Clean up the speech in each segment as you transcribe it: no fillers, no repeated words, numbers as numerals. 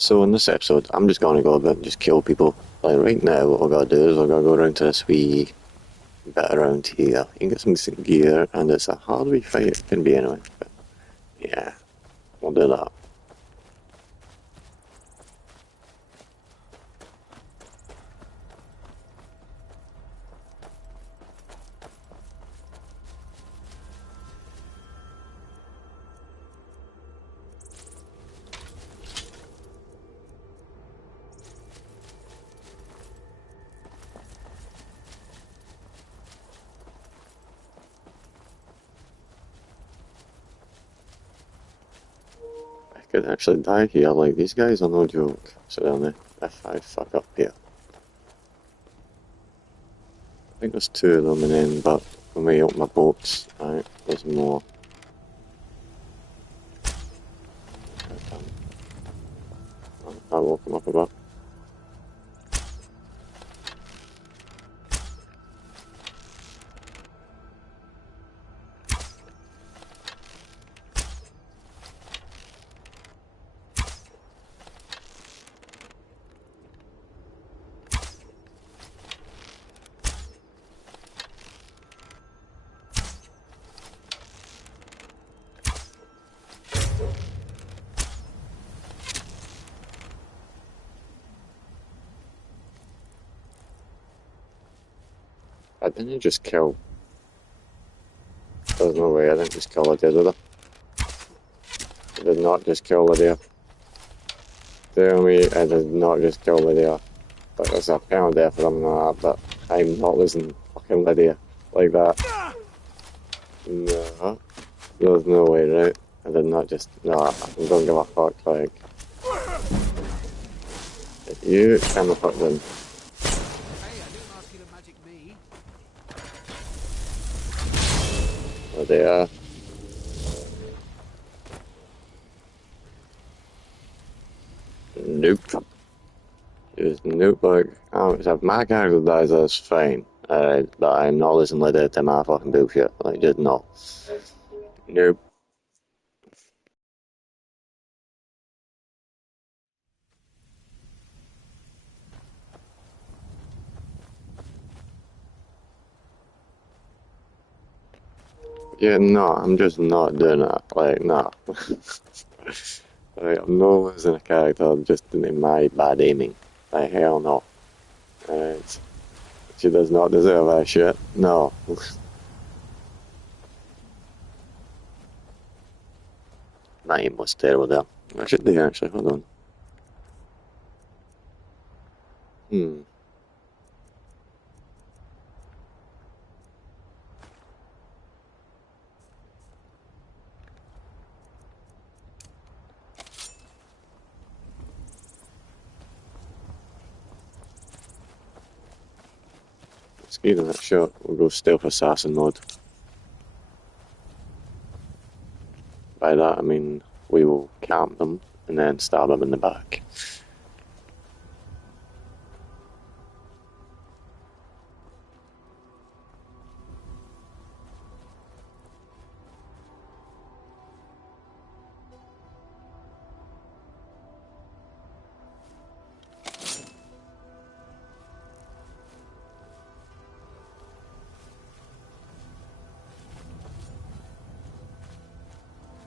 So in this episode, I'm just gonna go about and just kill people. Like right now, what we're gonna do is we're gonna go around to this wee bit around here. You can get some gear, and it's a hard wee fight. It can be anyway. But yeah, we'll do that. I could actually die here. Like these guys are no joke. So tell me if I fuck up here. I think there's two of them, and then but when we open my boats, right, there's more. I'll walk them up a bit. I didn't just kill. There's no way I didn't just kill Lydia, did I? I did not just kill Lydia. Tell me I did not just kill Lydia. But there's a Permadeath from that, but I'm not losing fucking Lydia like that. No. There's no way, right? I did not just. No, I don't give a fuck, like. You can the fuck then. Hey, I didn't ask you to magic me. Lydia. Nope. Just nope, like, if my character dies, that's fine. But I'm not listening Lydia to my fucking bullshit. Like, just not. Nope. Yeah, no, I'm just not doing that. Like, no. Like, I'm not losing a character just in my bad aiming. Like, hell no. Alright. She does not deserve that shit. No. My aim was terrible there. I should do actually, hold on. Hmm. Speaking of that shot, we'll go stealth assassin mode. By that I mean we will camp them and then stab them in the back.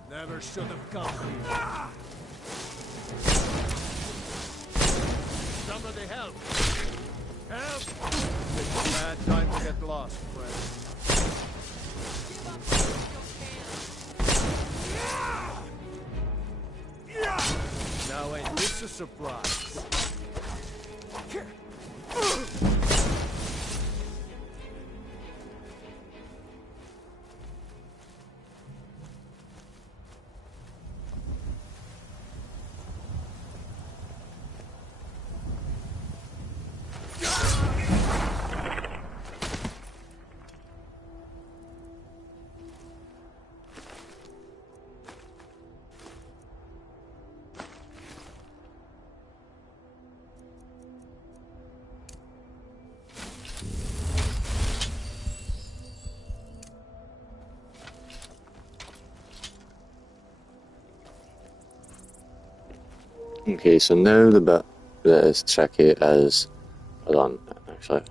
Never should have come here. Somebody help! Help! It's a bad time to get lost, friend. Now ain't this a surprise? Okay, so now the bit that is tricky is, hold on, actually.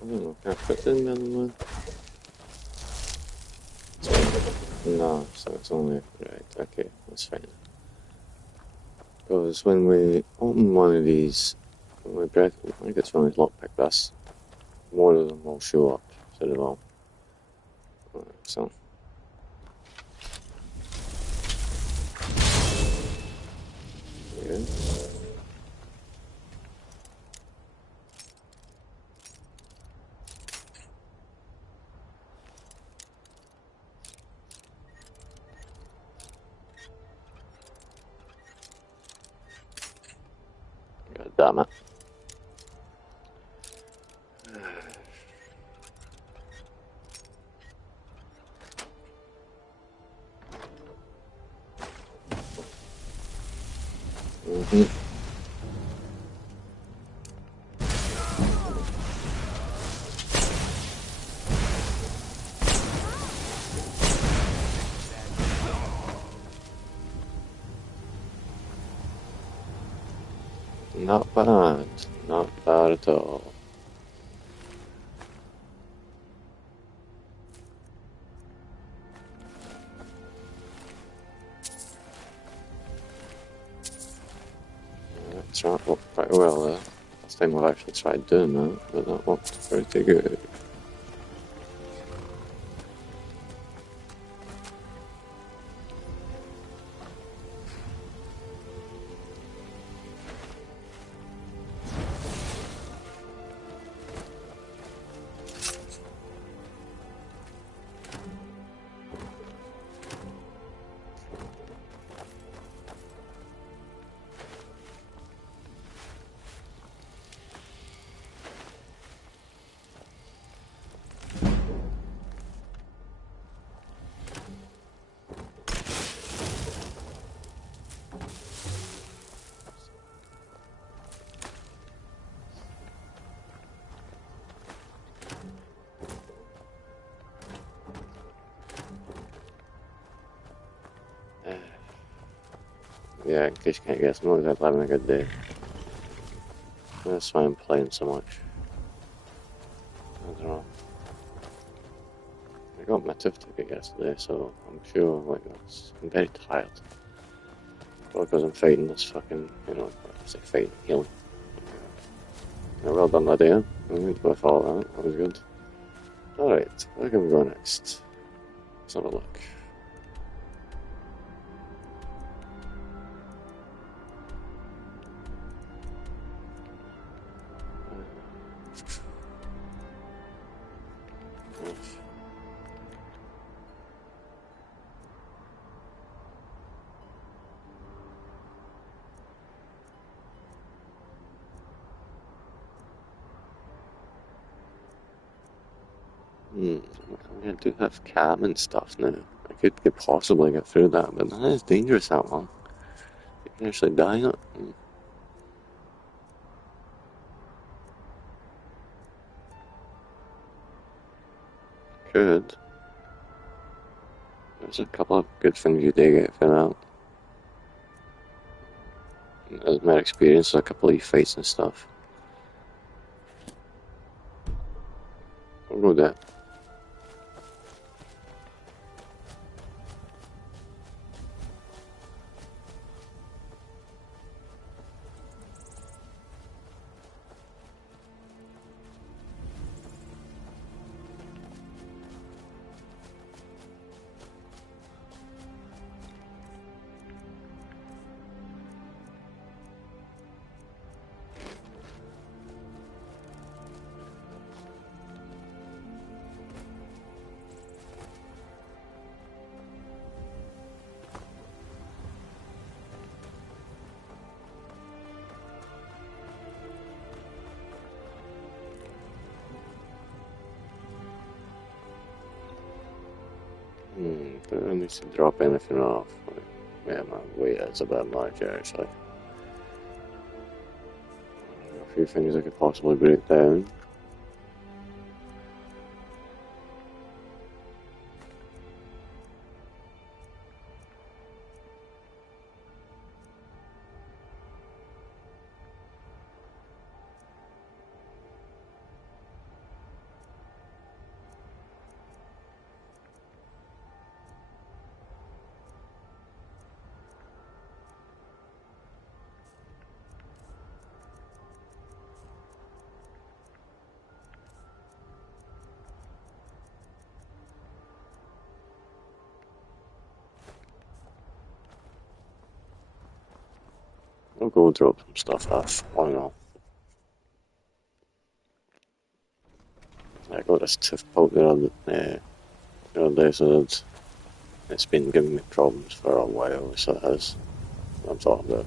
I don't know, can I put in the other one? No, so it's only, right, okay, that's fine. Because when we open one of these, when we break, I think it's when we lockpick this, more of them will show up, so they will. So. There we go. God damn it. Mm-hmm. Not bad. Not bad at all. That's right, worked quite well there. Last time I've actually tried doing that, but that worked pretty good. Yeah, in case you can't guess, I'm not exactly having a good day. That's why I'm playing so much. I don't know. I got my tooth ticket yesterday, so I'm sure like I'm very tired. Probably because I'm fighting this fucking, you know, I say fighting, healing. Yeah, well done that day. I need to go follow that. That was good. Alright, where can we go next? Let's have a look. I do have cam and stuff now. I could possibly get through that, but that is dangerous, that one. You can actually die in it. Could. There's a couple of good things you do get for that. As my experience, a couple of fights and stuff. I'll go there. Do I need to drop anything off? Yeah, my weight is a bit much actually. A few things I could possibly break down. I'll go drop some stuff off. Why not? I got this tooth poke the other day, so it's been giving me problems for a while, so it has. I'm talking about.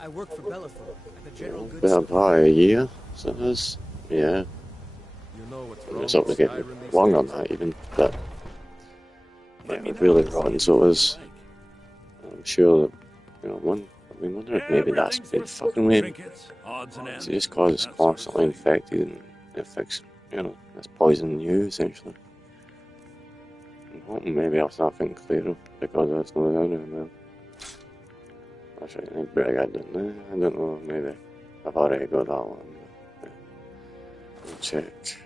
I work for Bellathorpe at the General Goods Been Supply. about a year, so it has. Yeah. You know what's wrong It's up to with getting Skyrim these longer than days? that even, but yeah, it was really rotten, so it was. I'm sure that, I mean, wonder if maybe that's been fucking with me. It's just cause it's constantly infected and it affects, it's poisoning you essentially. I'm hoping maybe I'll start thinking clearer because that's not down there now. Actually, I think Greg, I don't know, maybe I've already got that one. But, yeah. Check.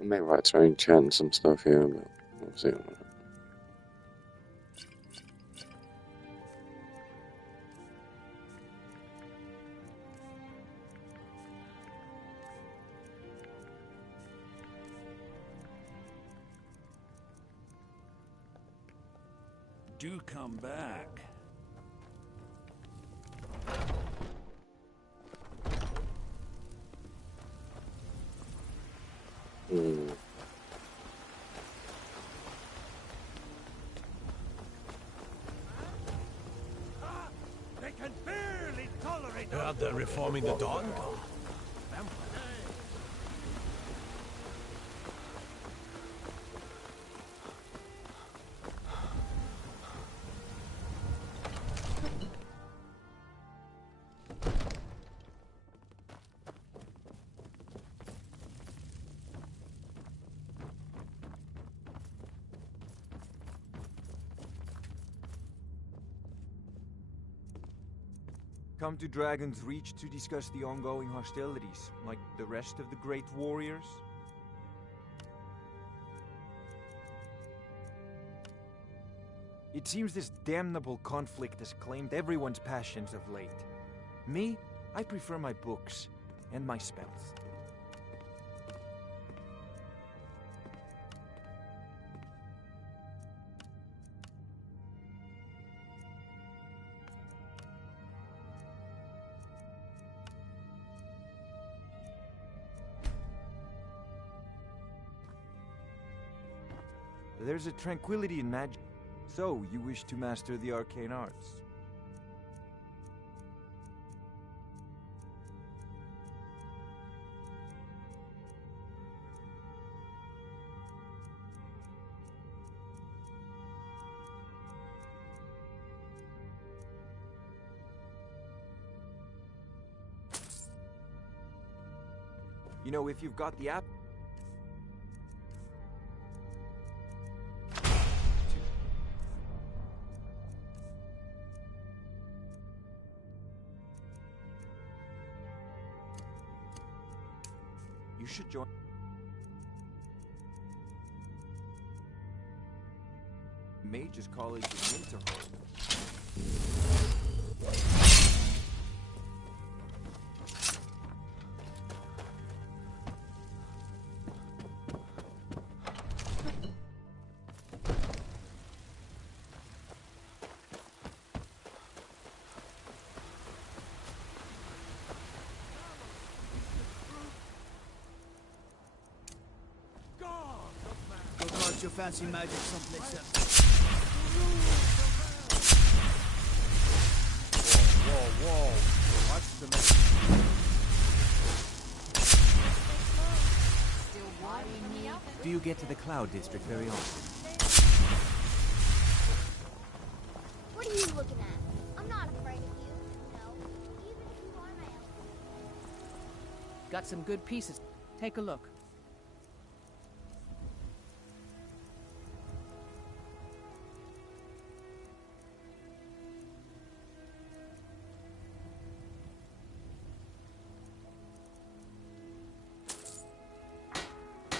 I may right try and chant some stuff here, but we'll see. Do come back. They can barely tolerate Heard they're reforming the Dawn Guard. Come to Dragon's Reach to discuss the ongoing hostilities, like the rest of the great warriors? It seems this damnable conflict has claimed everyone's passions of late. Me, I prefer my books and my spells. There's a tranquility in magic. So, you wish to master the arcane arts? You know, if you've got the app... You should join... Mage's College in Winterhold. Unless you fancy magic someplace else. Whoa. Watch the message. Do you get to the Cloud District very often? What are you looking at? I'm not afraid of you. No. Even if you are my elf. Got some good pieces. Take a look.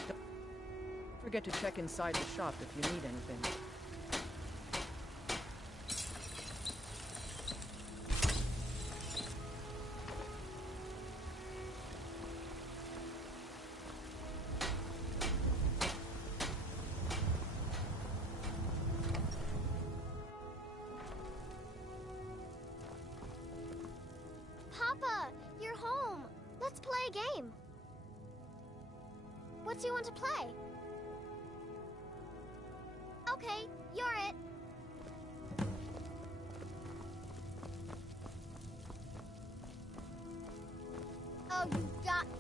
Don't forget to check inside the shop if you need anything. Papa, you're home. Let's play a game. What do you want to play? Okay, you're it. Oh, you got me.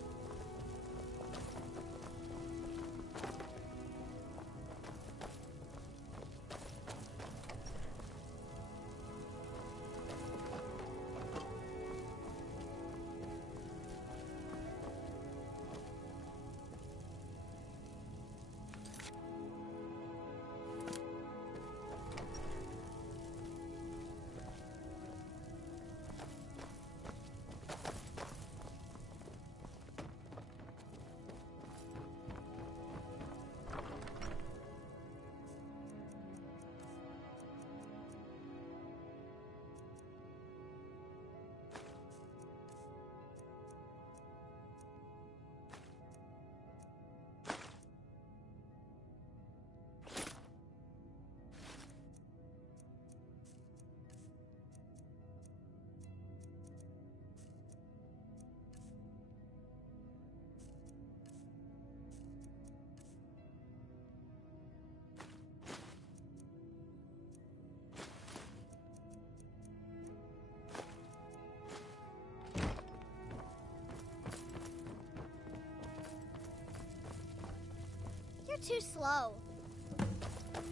You're too slow.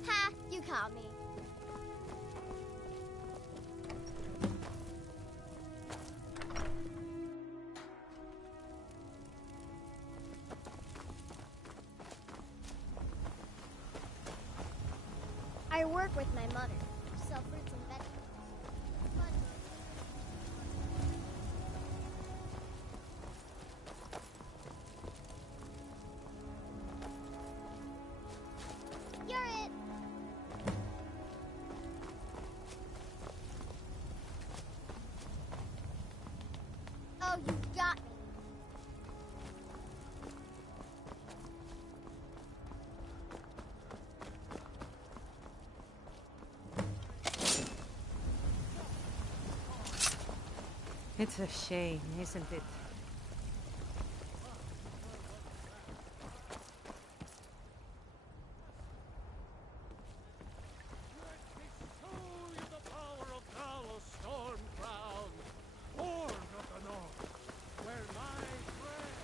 Ha, you caught me. I work with my mother. Sell fruits and vegetables. You're it. Oh, you got me. It's a shame, isn't it? Show you the power of Talos Storm Crown, born of the North, where lies bread.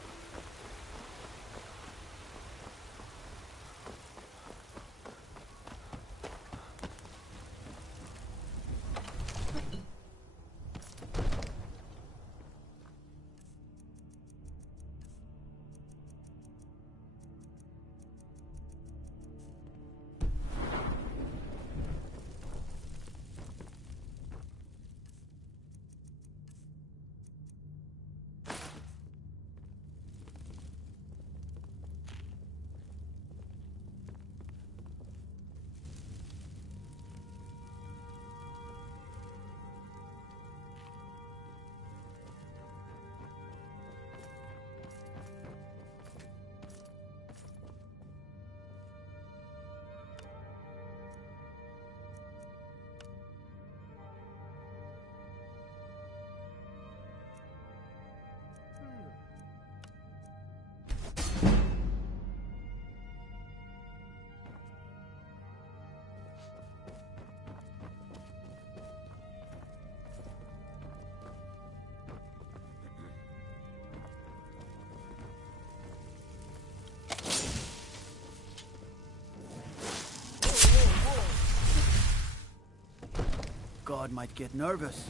god might get nervous.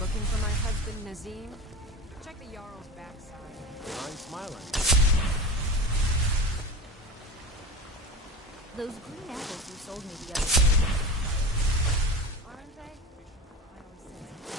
Looking for my husband Nazim? Check the Jarl's backside. I'm smiling. Those green apples you sold me the other day. Aren't they? I always said something.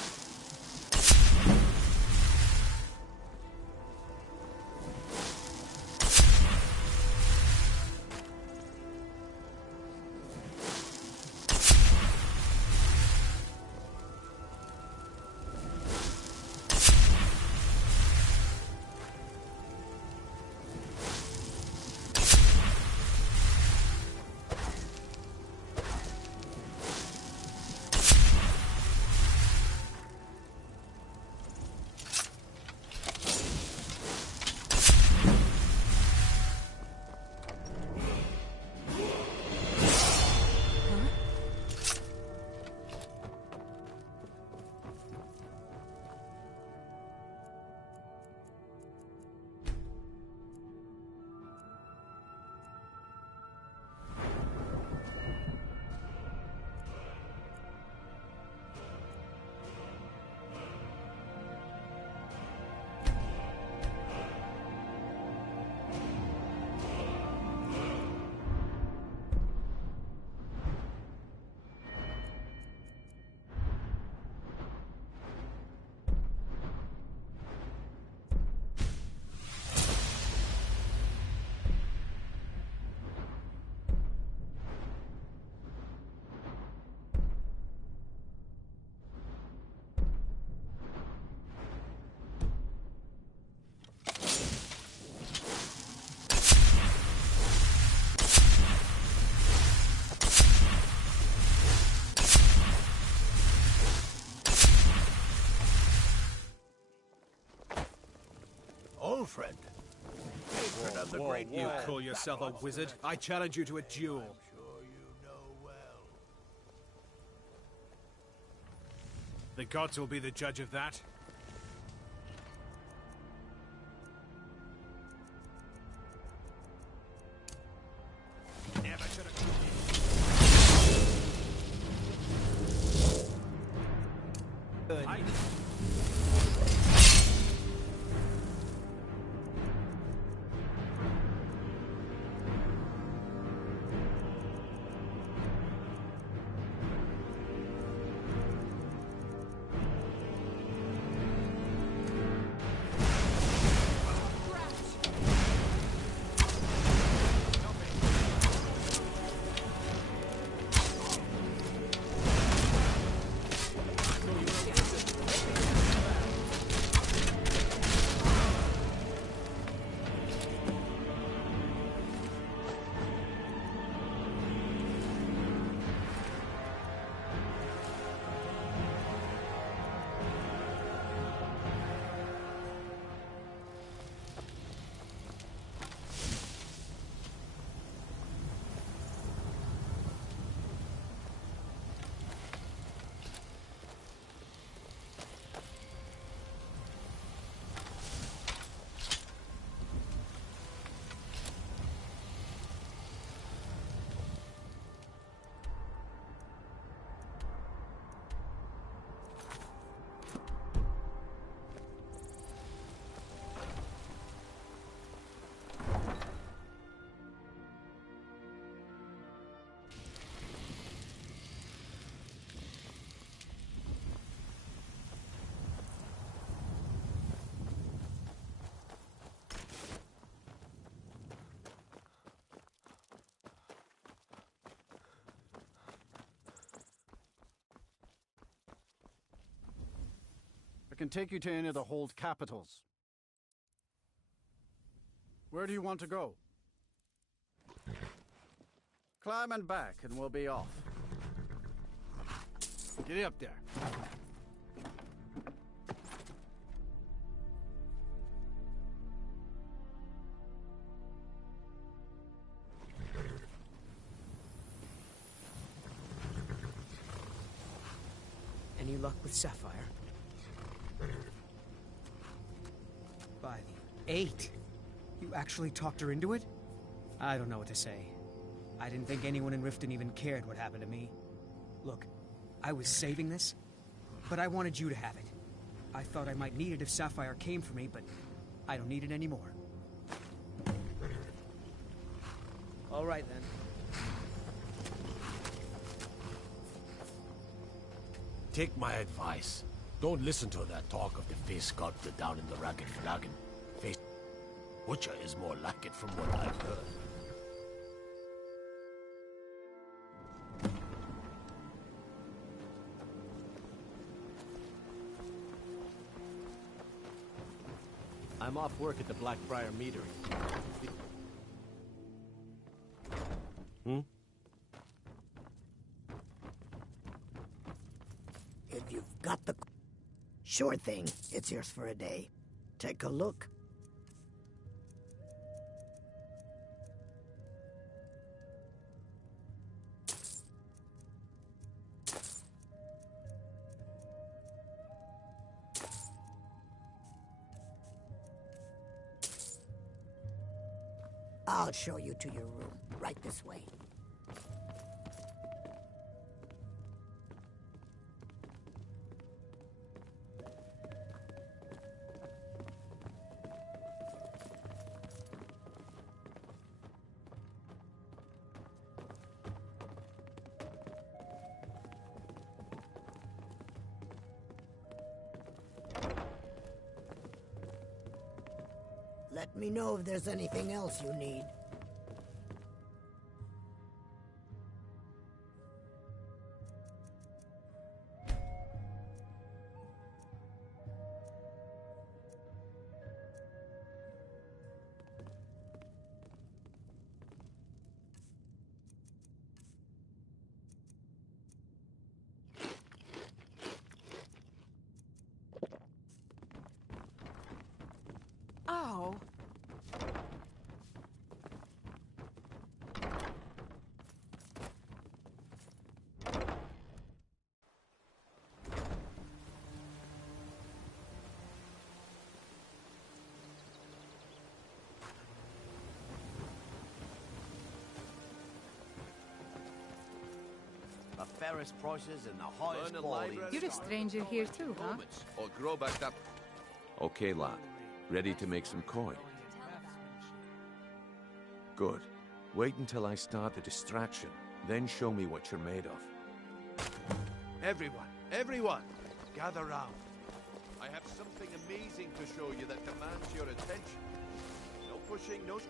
Old friend. Patron of the great. You call yourself a wizard? I challenge you to a duel. Sure you know well. The gods will be the judge of that. Never should have come here. Good. I can take you to any of the hold capitals. Where do you want to go? Climb and back, and we'll be off. Get up there. luck with Sapphire? By the 8. You actually talked her into it? I don't know what to say. I didn't think anyone in Riften even cared what happened to me. Look, I was saving this, but I wanted you to have it. I thought I might need it if Sapphire came for me, but I don't need it anymore. All right, then. Take my advice. Don't listen to that talk of the face sculptor down in the Ragged Flagon. Face Butcher is more like it from what I've heard. I'm off work at the Blackbriar Meadery. If you've got the... Sure thing. It's yours for a day. Take a look. I'll show you to your room. Right this way. Let me know if there's anything else you need. Oh. The fairest prices and the highest quality. You're a stranger here too, huh? Or grow back up. Okay, lad. Ready to make some coin? Good. Wait until I start the distraction, then show me what you're made of. Everyone, gather round. I have something amazing to show you that demands your attention. No pushing, no...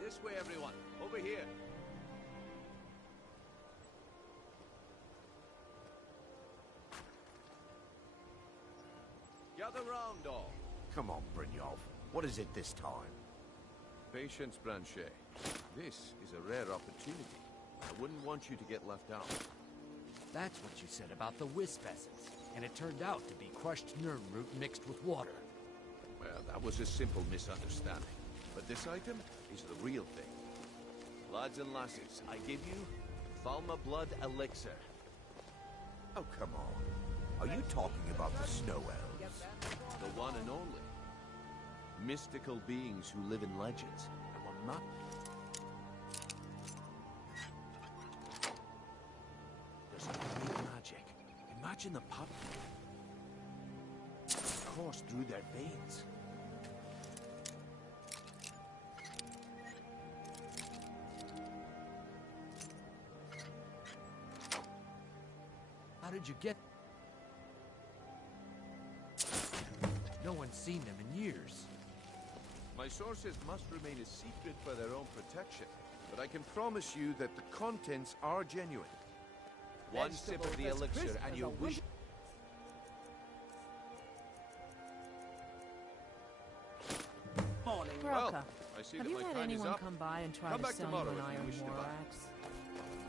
This way, everyone. Over here. Gather round, all. Come on, Brynjolf. What is it this time? Patience, Branchet. This is a rare opportunity. I wouldn't want you to get left out. That's what you said about the wisp essence. And it turned out to be crushed nerve root mixed with water. Well, that was a simple misunderstanding. But this item is the real thing. Lads and lasses, I give you Valma Blood Elixir. Oh, come on. Are you talking about the snow elves? The one and only. Mystical beings who live in legends and will not... There's great magic. Imagine the pop... course through their veins. How did you get? No one's seen them in years. My sources must remain a secret for their own protection, but I can promise you that the contents are genuine. One sip of the elixir and you'll wish... Morning. Well, Broker, I see have that you my had time is anyone up. come by and try Come to back sell you tomorrow an if you iron wish to war buy. axe?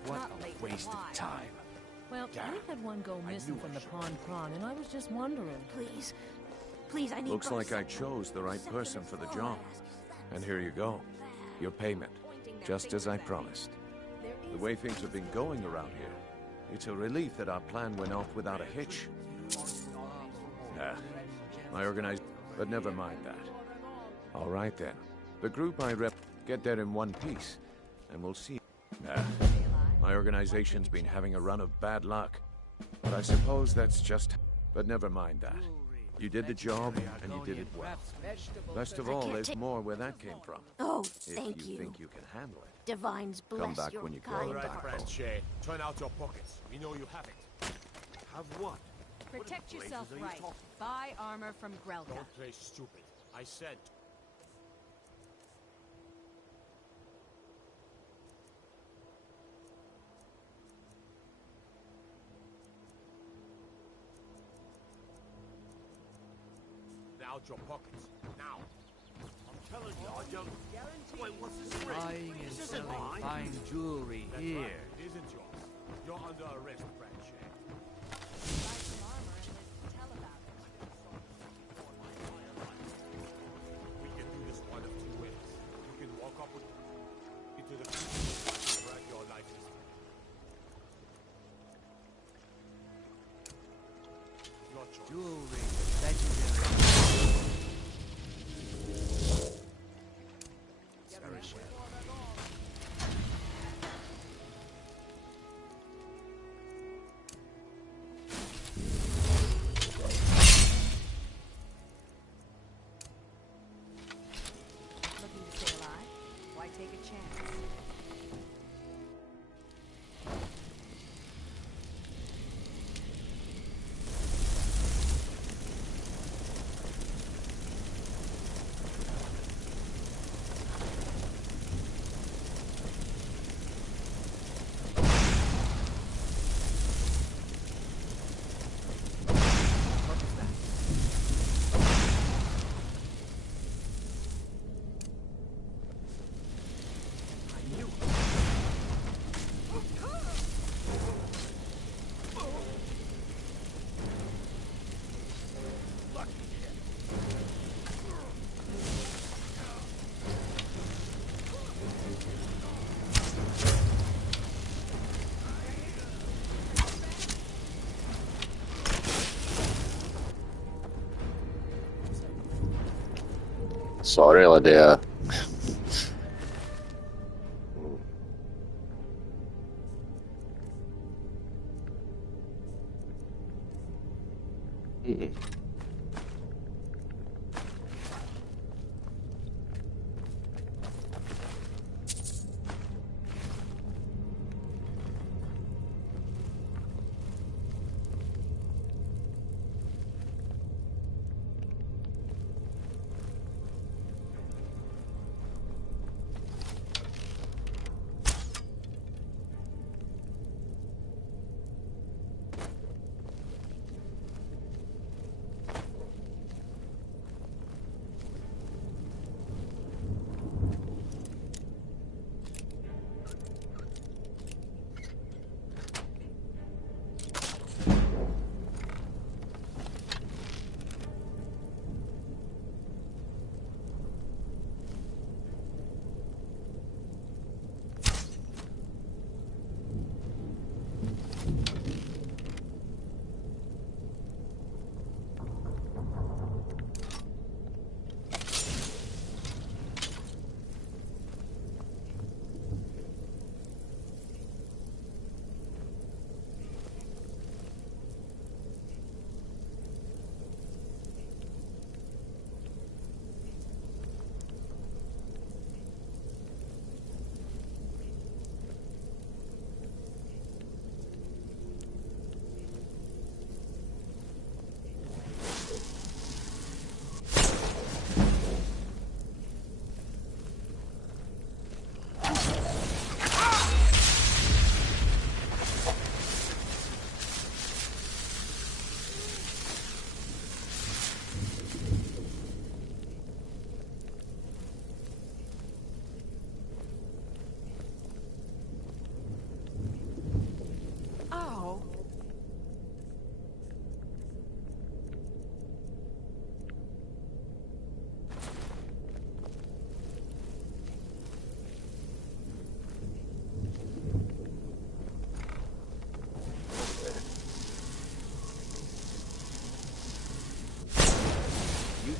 What Not a lately, waste of why? time. Well, Damn. we had one go missing knew from I the Pond, and I was just wondering. Please. Please, I need Looks like I something. chose the right person for the job. And here you go. Your payment. Just as I promised. The way things have been going around here, it's a relief that our plan went off without a hitch. My organization... But never mind that. All right then. The group I rep... Get there in one piece. And we'll see. My organization's been having a run of bad luck. But I suppose that's just... But never mind that. You did the job, and you did it well. Best of all, there's more where that came from. Oh, thank If you think you can handle it. Divines bless Come back your when you kind go. All right, heart. Franche. Turn out your pockets. We know you have it. Have what? Protect What yourself blazes are you right. talking- Buy armor from Grelka. Don't play stupid. I said... Out your pockets. Now. I'm telling you, I don't... Wait, what's this ring? Buying and This isn't selling mine. fine jewelry That's here. right. It isn't yours. You're under arrest, Franche. Buy some armor and let's tell about it. We can do this one of two ways. You can walk up with into the future, write your life history. Your choice. Jewelry, legendary. Perishable. Looking to stay alive? Why take a chance? Sorry, Lydia.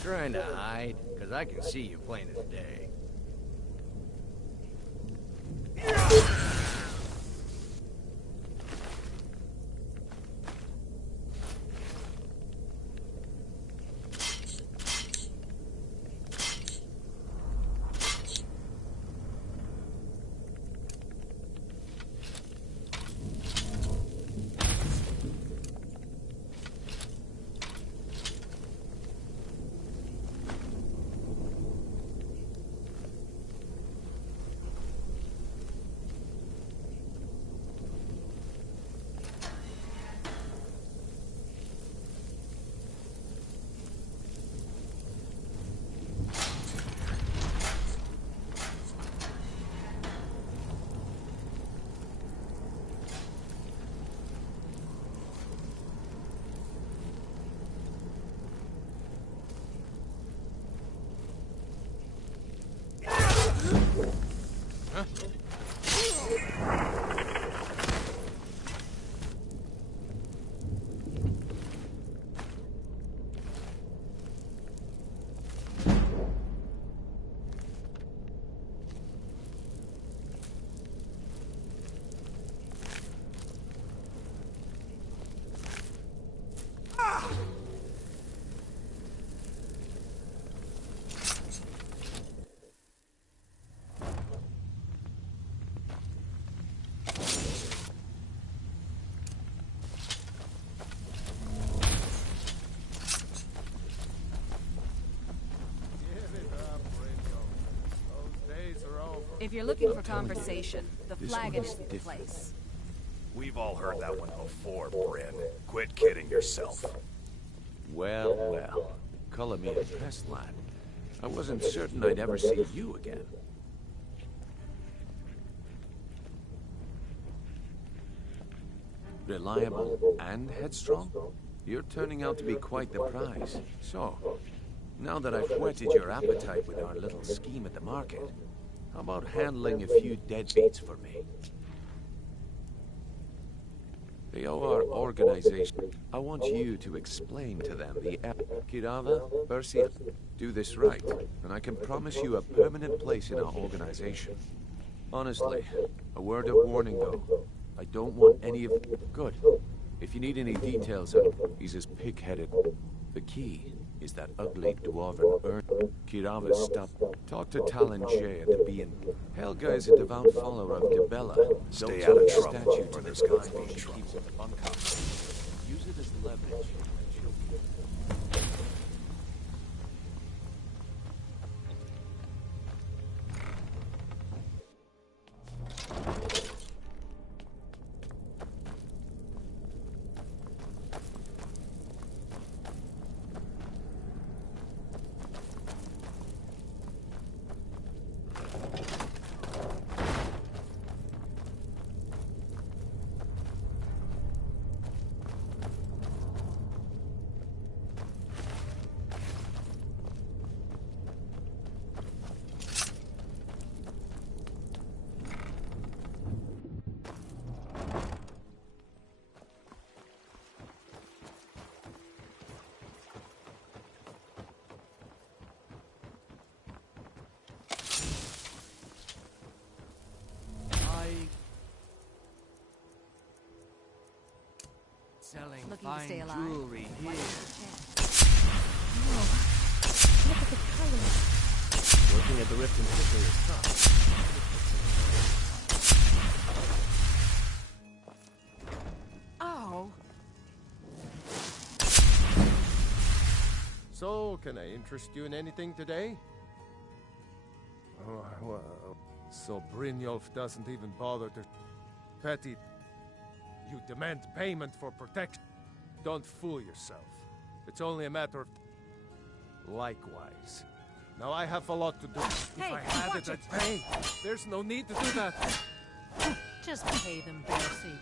trying to hide? Because I can see you plain as day. If you're looking for conversation, the flagon is the place. We've all heard that one before, Bryn. Quit kidding yourself. Well, well. Color me impressed, lad. I wasn't certain I'd ever see you again. Reliable and headstrong? You're turning out to be quite the prize. So, now that I've whetted your appetite with our little scheme at the market, how about handling a few deadbeats for me? They owe our organization. I want you to explain to them the Kirava, Persia. Do this right, and I can promise you a permanent place in our organization. Honestly, a word of warning though. I don't want any of... Good. If you need any details, he's as pig-headed. The key is that ugly dwarven urn. Kirava's stuff. Talk to Talon Jay at the Bean. Helga is a devout follower of Dibella. Stay out of trouble, or there's going to be trouble. Keeps at the bunkhouse. Use it as leverage. Selling Looking to fine stay alive? jewelry here. Whoa. Look at the colors. Working at the Rift and Tickler is tough. Oh. So, can I interest you in anything today? Oh, well, so Brynjolf doesn't even bother to... Petty... You demand payment for protection. Don't fool yourself. It's only a matter of... Likewise. Now I have a lot to do. If I had it, I'd pay. There's no need to do that. Just pay them, Darcy.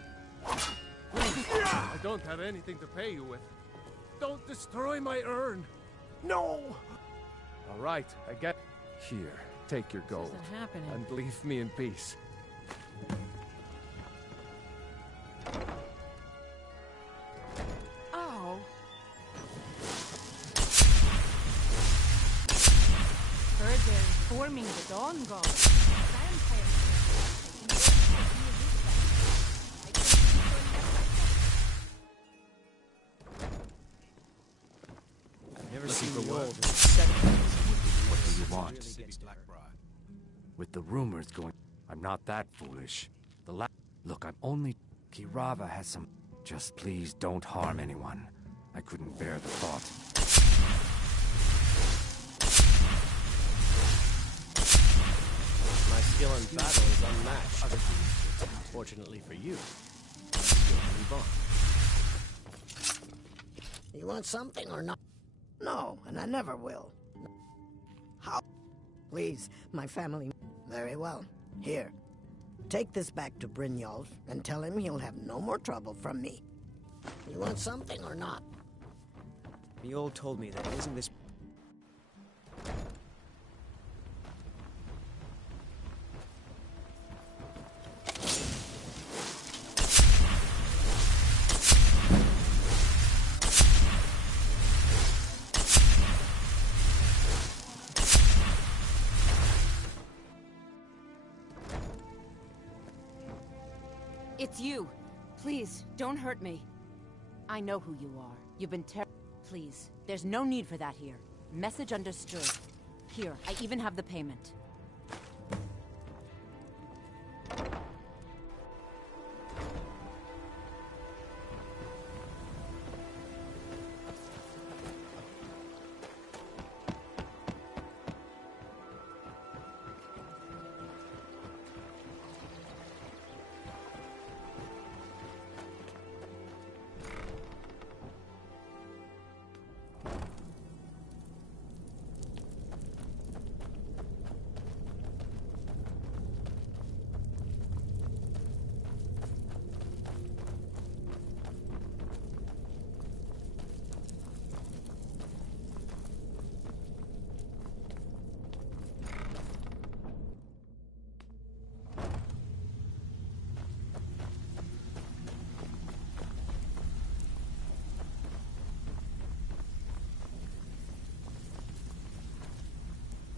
Please, I don't have anything to pay you with. Don't destroy my urn. No! All right, I get... Here, take your gold. What's happening? And leave me in peace. Oh. they're informing the Dawn God. Never Looking seen for the work? old. What do you want? With the rumors going, I'm not that foolish. Look, I'm only... Kirava has some... Just please don't harm anyone. I couldn't bear the thought. My skill in battle is unmatched. Fortunately for you, my skill can be bought. You want something or not? No, and I never will. How? Please, my family. Very well. Here. Take this back to Brynjolf and tell him he'll have no more trouble from me. You want something or not? The old told me that isn't this... It's you. Please, don't hurt me. I know who you are. You've been Please, there's no need for that here. Message understood. Here, I even have the payment.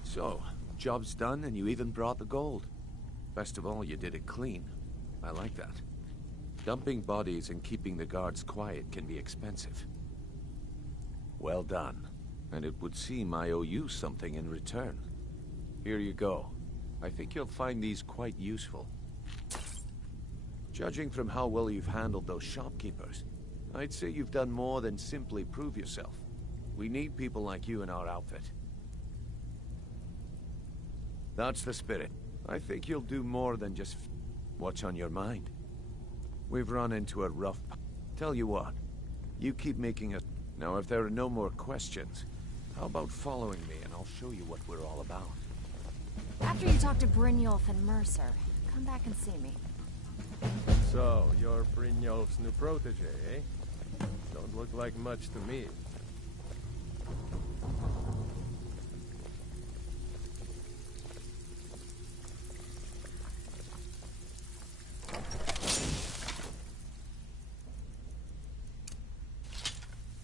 So, job's done and you even brought the gold. Best of all, you did it clean. I like that. Dumping bodies and keeping the guards quiet can be expensive. Well done. And it would seem I owe you something in return. Here you go. I think you'll find these quite useful. Judging from how well you've handled those shopkeepers, I'd say you've done more than simply prove yourself. We need people like you in our outfit. That's the spirit. I think you'll do more than just what's on your mind. We've run into a rough... Tell you what, you keep making it... Now, if there are no more questions, how about following me and I'll show you what we're all about. After you talk to Brynjolf and Mercer, come back and see me. So, you're Brynjolf's new protege, eh? Don't look like much to me.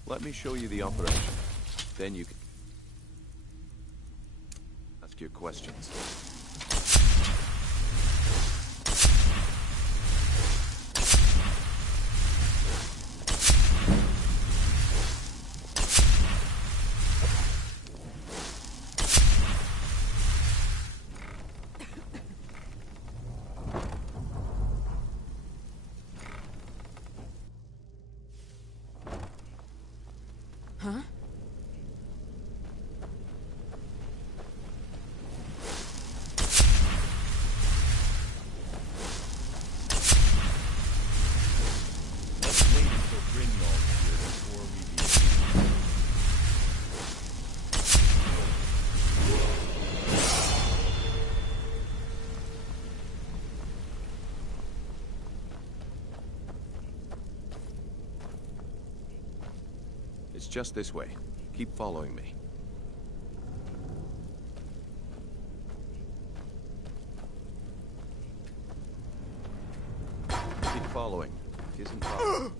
Let me show you the operation. Then you can ask your questions. Huh? Let's wait until Brynjolf is here before we begin. It's just this way. Keep following me. Keep following. It isn't far.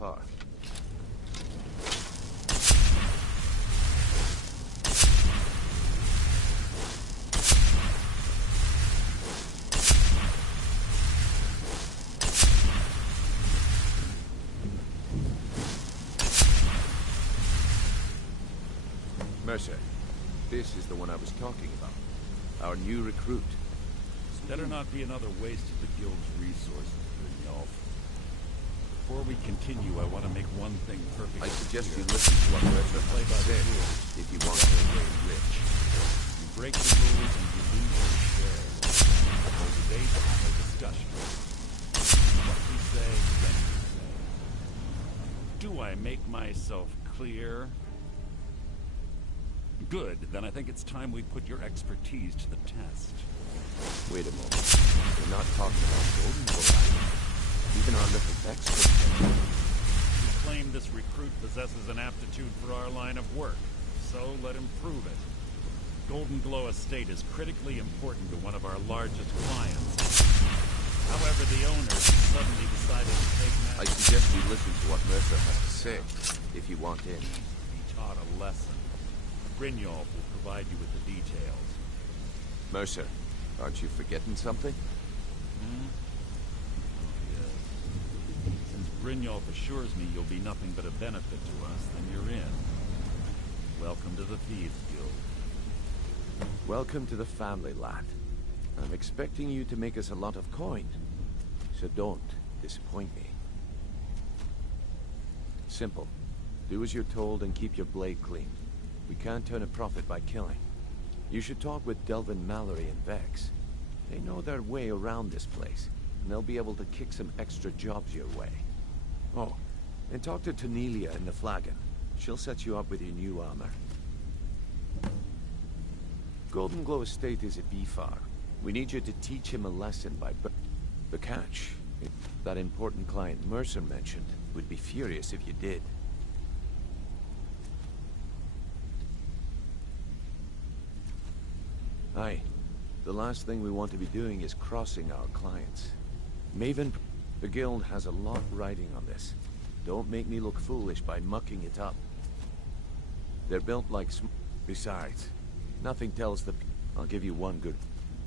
far? Mercer, this is the one I was talking about. Our new recruit. This better not be another waste of the guild's resources, Brynjolf. Before we continue, I want to make one thing perfectly I suggest clear. you listen to what Mercer Play by has the said rules if you want to get rich. You break the rules and you lose your share. No debate, no discussion. What we say, when we say. Do I make myself clear? Good, then I think it's time we put your expertise to the test. Wait a moment. We're not talking about Golden Boy. Even our little expert. You claim this recruit possesses an aptitude for our line of work, so let him prove it. Golden Glow Estate is critically important to one of our largest clients. However, the owners suddenly decided to take I matters. suggest you listen to what Mercer has to say if you want in. Be taught a lesson. Brynjolf will provide you with the details. Mercer, aren't you forgetting something? Hmm? Oh, yes. Since Brynjolf assures me you'll be nothing but a benefit to us, then you're in. Welcome to the Thieves Guild. Welcome to the family, lad. I'm expecting you to make us a lot of coin, so don't disappoint me. Simple. Do as you're told and keep your blade clean. We can't turn a profit by killing. You should talk with Delvin Mallory and Vex. They know their way around this place, and they'll be able to kick some extra jobs your way. Oh, and talk to Tanelia in the Flagon. She'll set you up with your new armor. Golden Glow Estate is a Bifar. We need you to teach him a lesson by the catch. That important client Mercer mentioned would be furious if you did. Aye. The last thing we want to be doing is crossing our clients. Maven, the guild has a lot riding on this. Don't make me look foolish by mucking it up. They're built like Besides, nothing tells the... I'll give you one good...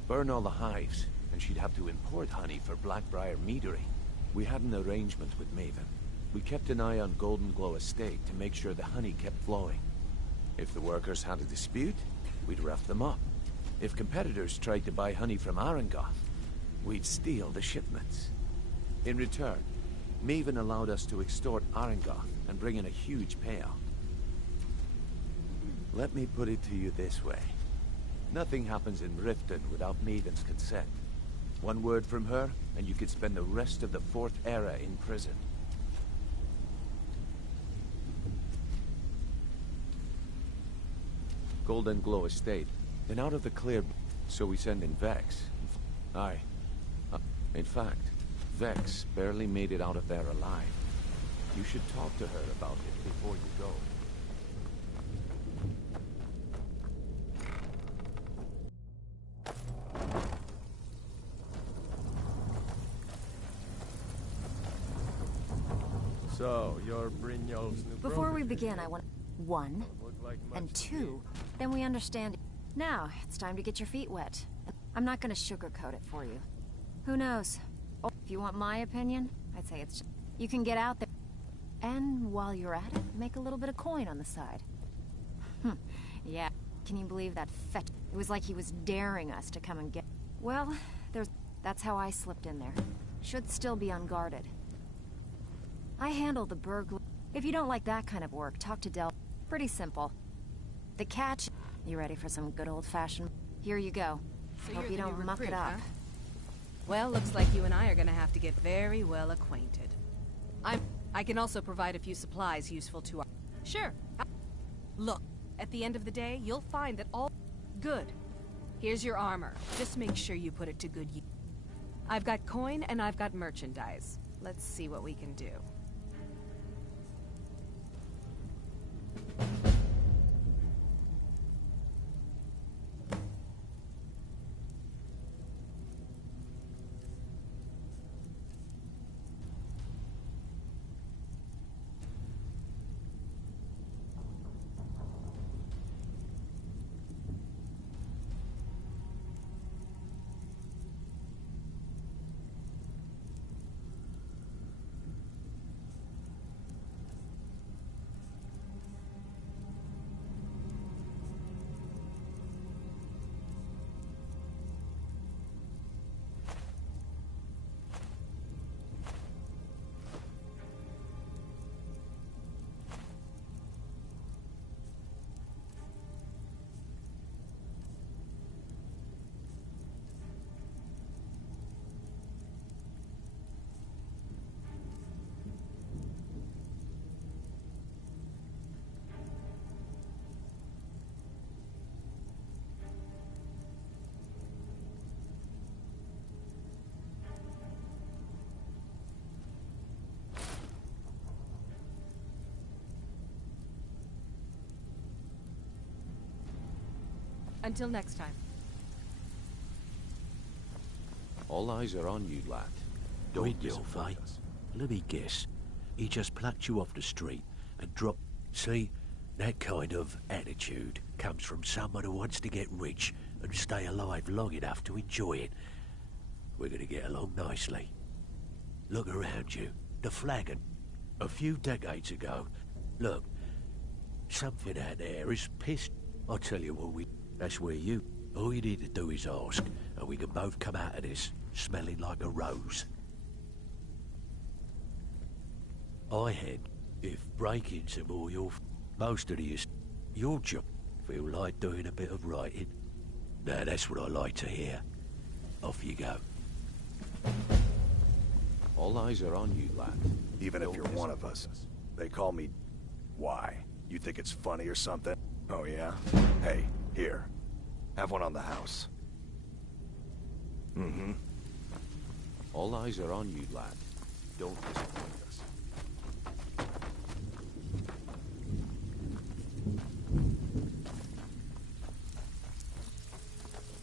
Burn all the hives, and she'd have to import honey for Blackbriar meadery. We had an arrangement with Maven. We kept an eye on Golden Glow Estate to make sure the honey kept flowing. If the workers had a dispute, we'd rough them up. If competitors tried to buy honey from Arangoth, we'd steal the shipments. In return, Maven allowed us to extort Arangoth and bring in a huge payout. Let me put it to you this way. Nothing happens in Riften without Maven's consent. One word from her, and you could spend the rest of the Fourth Era in prison. Golden Glow Estate. Then out of the clear, so we send in Vex. Aye. In fact, Vex barely made it out of there alive. You should talk to her about it before you go. So, you're Brynjolf's new Before we protege. begin, I want... One, Look like much and to two, then we understand. Now, it's time to get your feet wet. I'm not gonna sugarcoat it for you. Who knows? Oh, if you want my opinion, I'd say it's just... You can get out there, and while you're at it, make a little bit of coin on the side. Yeah, can you believe that fetch? It was like he was daring us to come and get... Well, that's how I slipped in there. Should still be unguarded. I handle the burglar. If you don't like that kind of work, talk to Del. Pretty simple. The catch... You ready for some good old-fashioned... Here you go. So Hope you're you the new don't muck it recruit, up. huh? Well, looks like you and I are gonna have to get very well acquainted. I can also provide a few supplies useful to our... Sure. Look, at the end of the day, you'll find that all... Good. Here's your armor. Just make sure you put it to good use. I've got coin and I've got merchandise. Let's see what we can do. Until next time. All eyes are on you, lad. Don't disappoint us. Let me guess. He just plucked you off the street and dropped... See? That kind of attitude comes from someone who wants to get rich and stay alive long enough to enjoy it. We're gonna get along nicely. Look around you. The flagon. A few decades ago. Look. Something out there is pissed. I'll tell you what that's where you... All you need to do is ask, and we can both come out of this smelling like a rose. I had, if break-ins are more your... Most of your job feel like doing a bit of writing. Now that's what I like to hear. Off you go. All eyes are on you, lad. Even if you're one of us. They call me... Why? You think it's funny or something? Oh yeah? Hey, here. Have one on the house. Mm-hmm. All eyes are on you, lad. Don't disappoint us.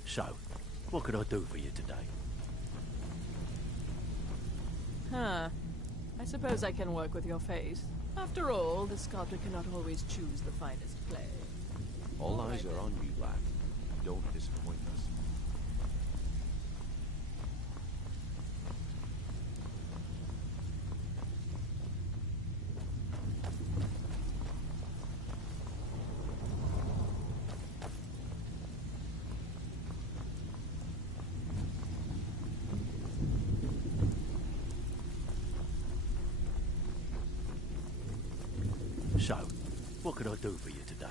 So, what can I do for you today? Huh. I suppose I can work with your face. After all, the sculptor cannot always choose the finest clay. All eyes are on you, lad. Don't disappoint us. So, what can I do for you today?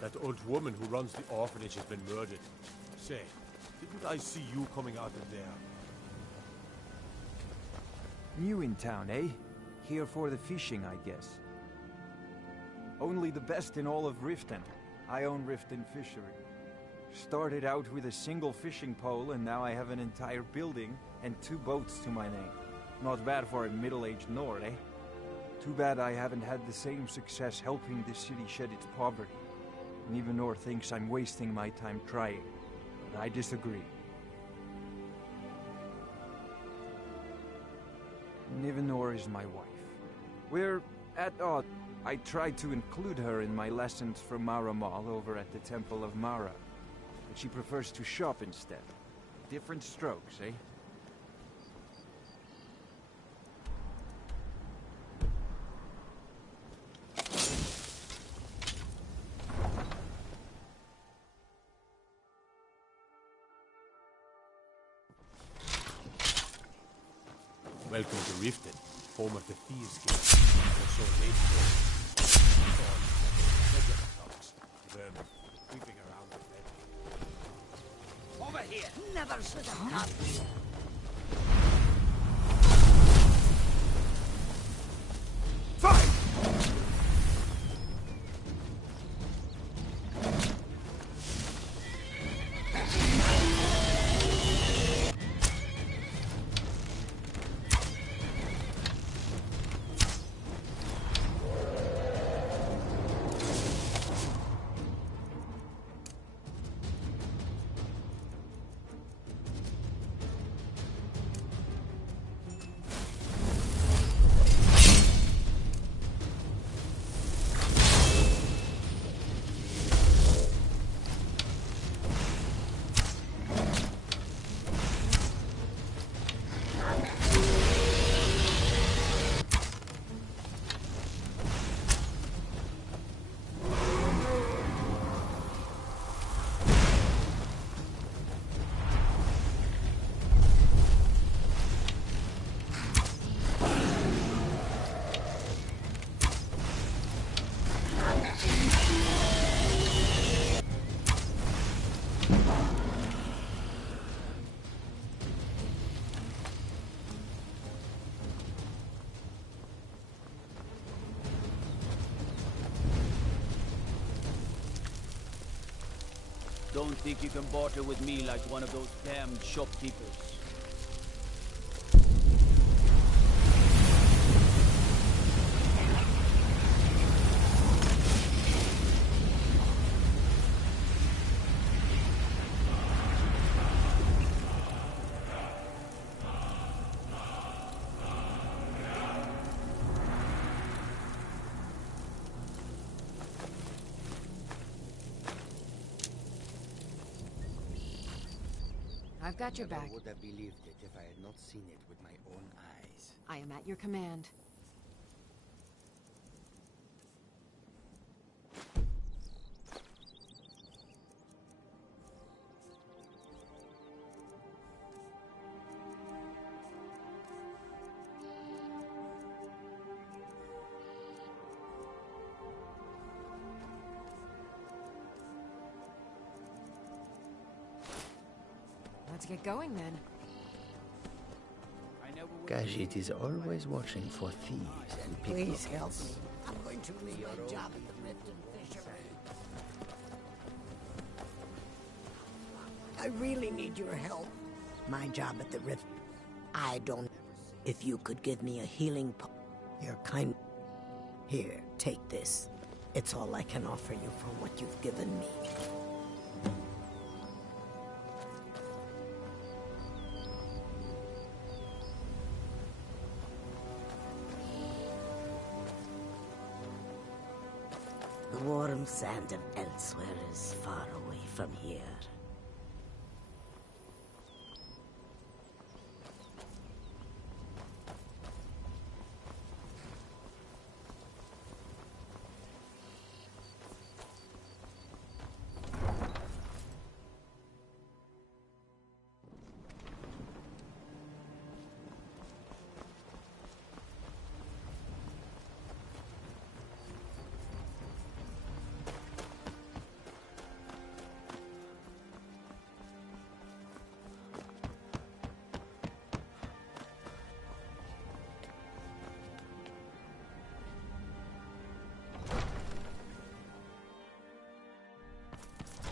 That old woman who runs the orphanage has been murdered. Say, didn't I see you coming out of there? New in town, eh? Here for the fishing, I guess. Only the best in all of Riften. I own Riften Fishery. Started out with a single fishing pole, and now I have an entire building and 2 boats to my name. Not bad for a middle-aged Nord, eh? Too bad I haven't had the same success helping this city shed its poverty. Nivenor thinks I'm wasting my time trying, but I disagree. Nivenor is my wife. We're at odds. I tried to include her in my lessons from Maramal over at the Temple of Mara, but she prefers to shop instead. Different strokes, eh? Welcome to Riften, home of the Thieves Guild. Or so they regular thugs. Vermin, creeping around the bed. Over here! Never should have come. Don't think you can barter with me like one of those damned shopkeepers. I've got your back. I would have believed it if I had not seen it with my own eyes. I am at your command. Let's get going then. Khajiit is always watching for thieves and pickpockets. Please help me. I'm going to lose my job at the Riften Fishery. I really need your help. My job at the Rift. I don't... If you could give me a healing you're kind... Here, take this. It's all I can offer you for what you've given me. The warm sand of elsewhere is far away from here.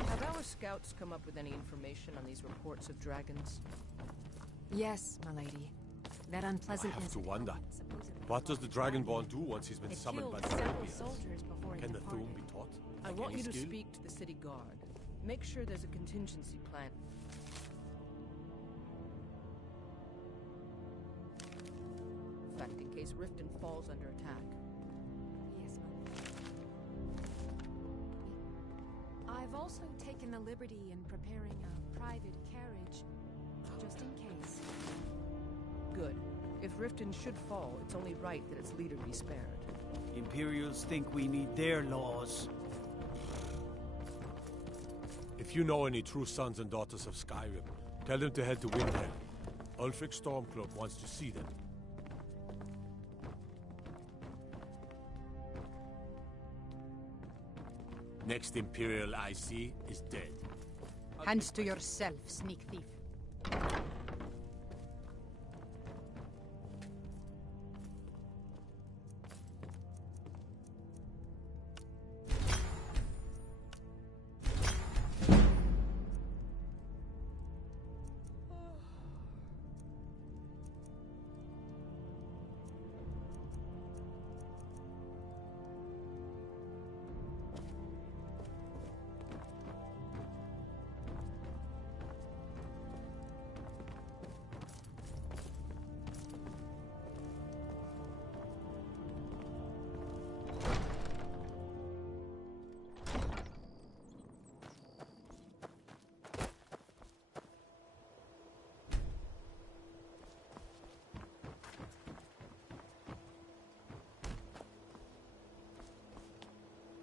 Have our scouts come up with any information on these reports of dragons? Yes, my lady. That unpleasant I have to incident. wonder. What does the Dragonborn do once he's been It summoned by killed the several Olympians? soldiers before he Can the departed. Thum be taught? I Like want any you to skill? speak to the city guard. Make sure there's a contingency plan. In fact, in case Riften falls under attack. Yes, I've also taken the liberty in preparing a private carriage, just in case. Good. If Riften should fall, it's only right that its leader be spared. Imperials think we need their laws. If you know any true sons and daughters of Skyrim, tell them to head to Windhelm. Ulfric Stormcloak wants to see them. Next Imperial I see is dead. Hands to yourself, sneak thief.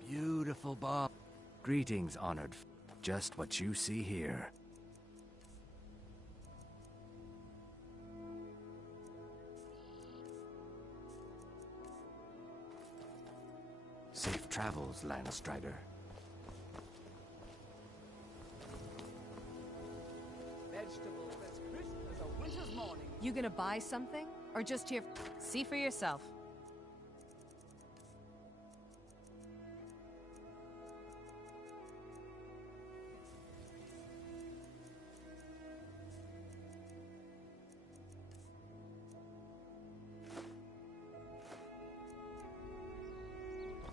Beautiful Bob. Greetings, honored. Just what you see here. Safe travels, Landstrider. Vegetables as crisp as a winter's morning. You gonna buy something? Or just here? See for yourself.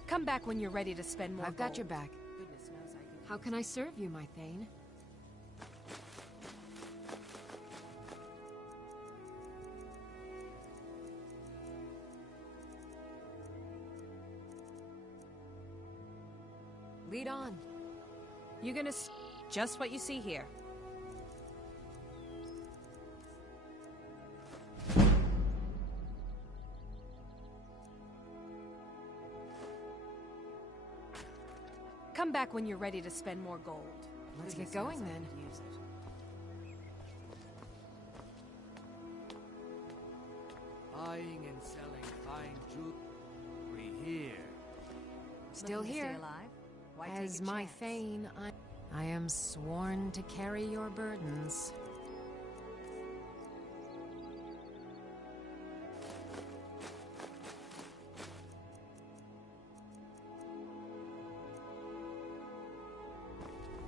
Come back when you're ready to spend more I've got gold. your back. Goodness knows I can. How can I serve you, my Thane? Lead on. You gonna just what you see here. Come back when you're ready to spend more gold. Let's Goodness get going knows I then. could use it. Buying and selling fine jewelry here. Still Looking to here. stay alive? Why take As a my chance? Thane, I am sworn to carry your burdens.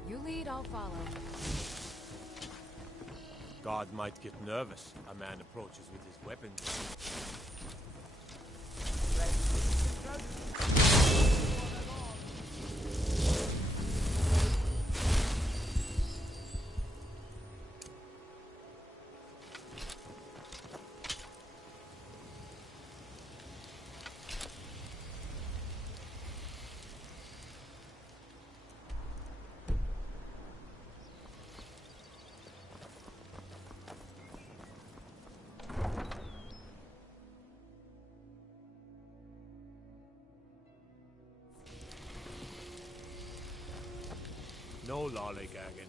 You lead, I'll follow. God might get nervous. A man approaches with his weapons. No lollygagging.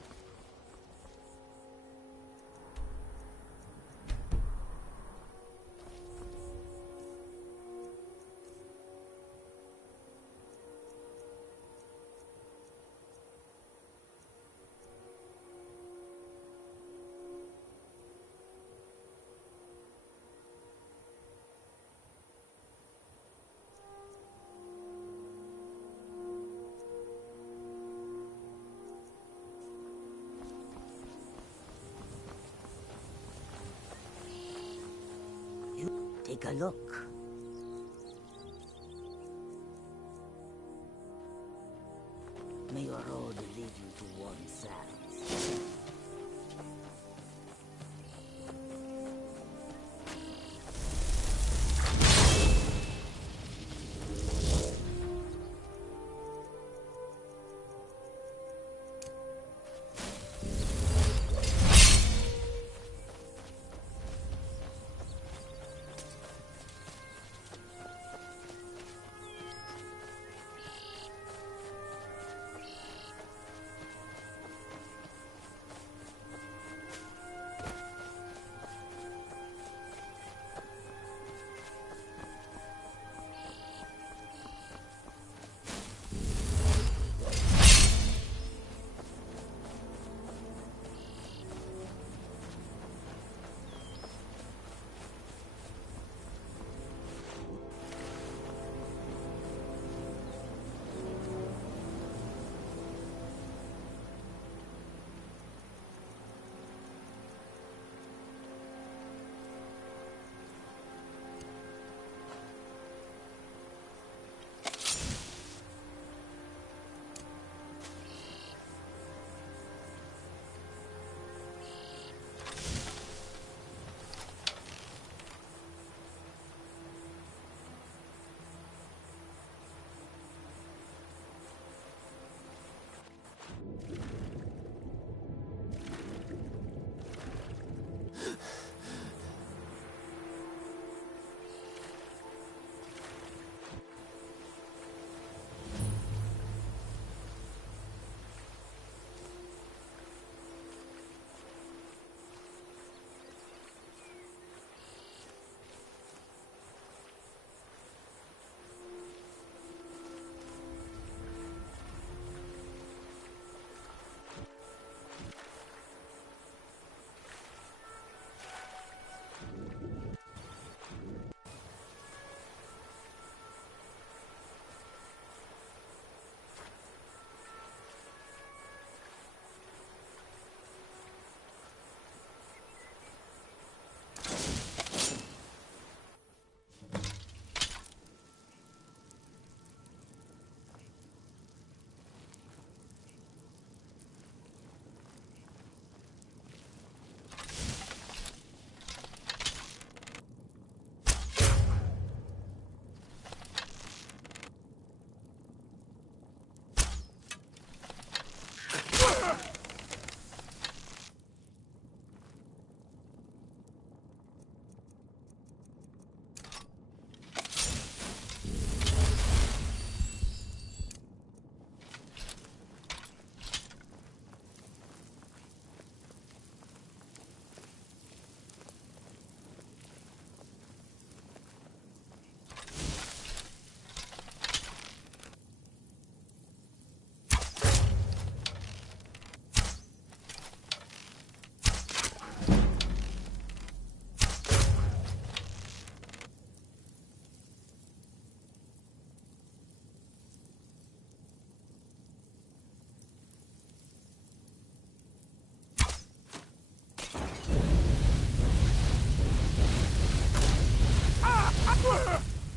Take a look. May your road lead you to warm sands.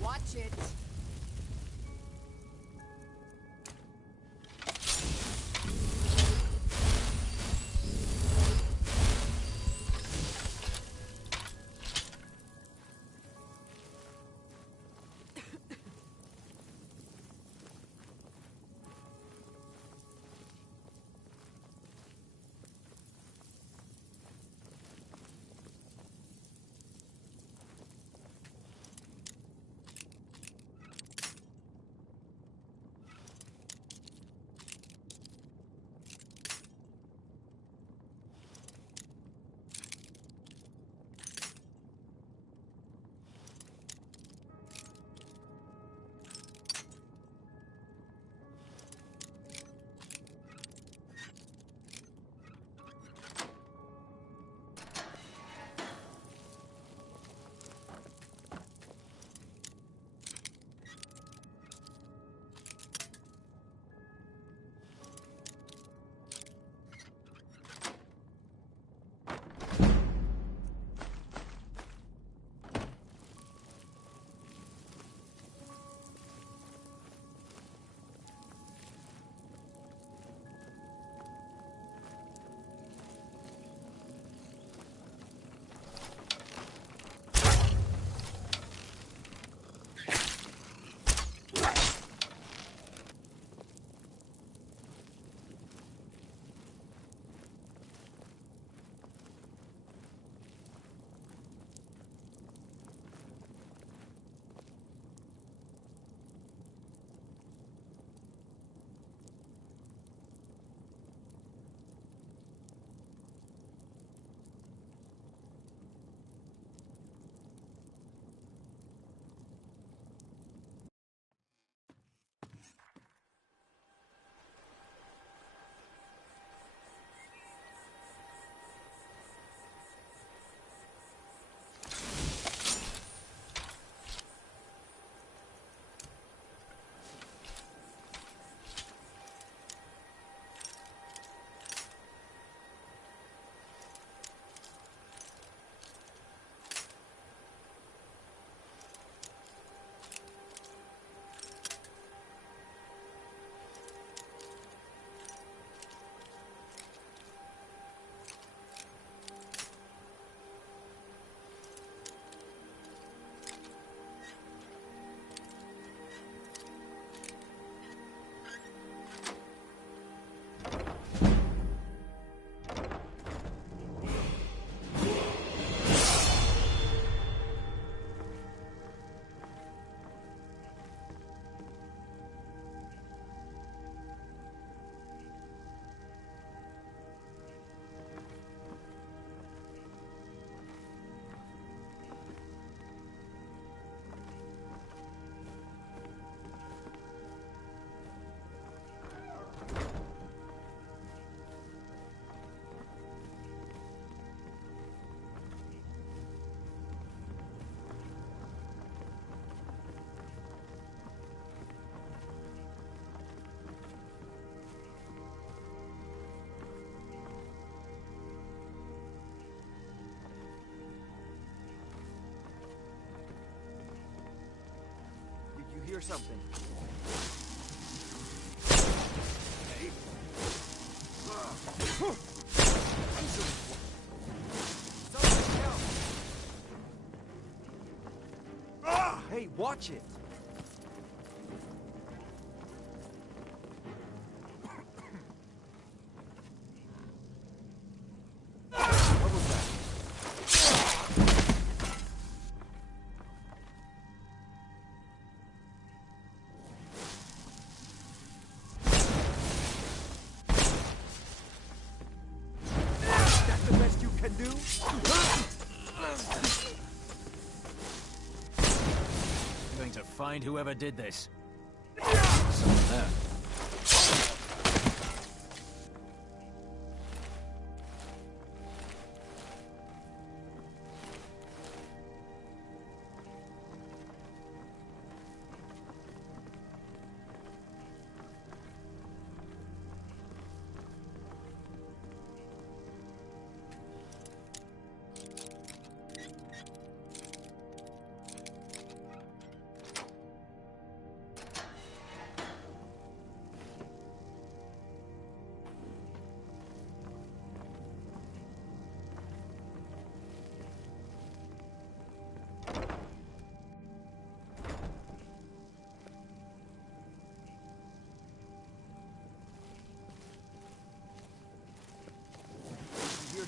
Watch it. Hear something. Hey, watch it! What was that? That's the best you can do? I'm going to find whoever did this. Someone there.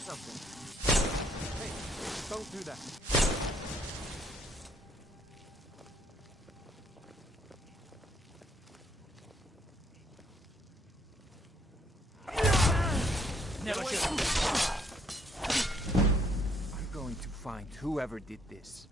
something. Hey, don't do that. Never should. I'm going to find whoever did this.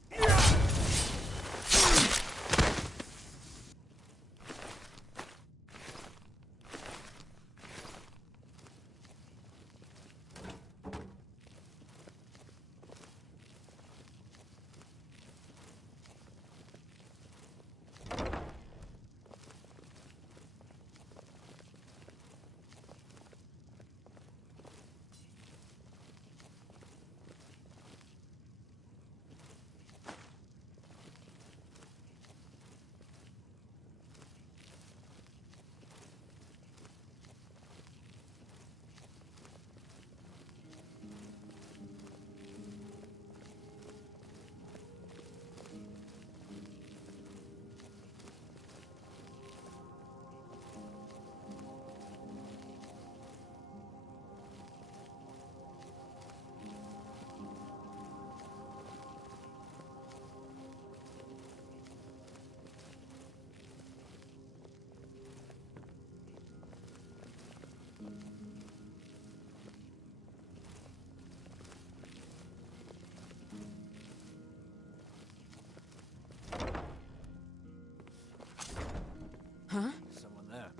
Huh? Someone there.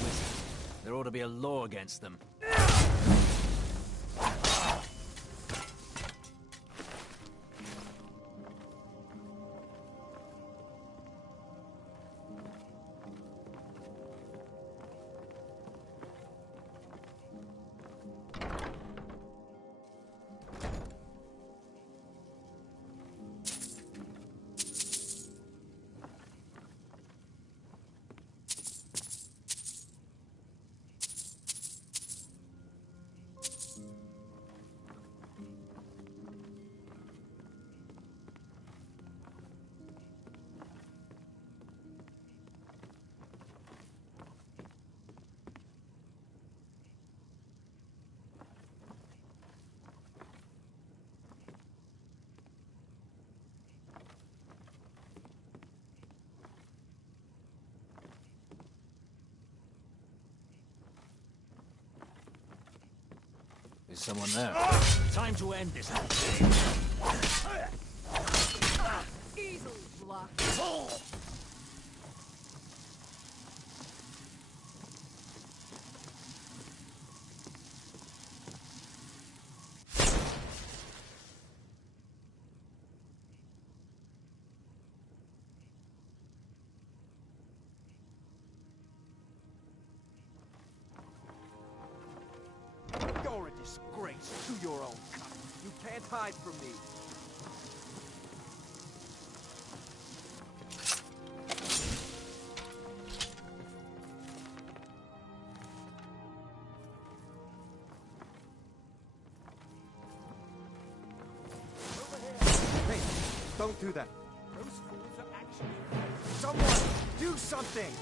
Wizards. There ought to be a law against them. Is someone there? Time to end this whole thing. Easily blocked. You're a disgrace to your own kind. You can't hide from me. Hey, don't do that. Those fools are actually... Someone, do something!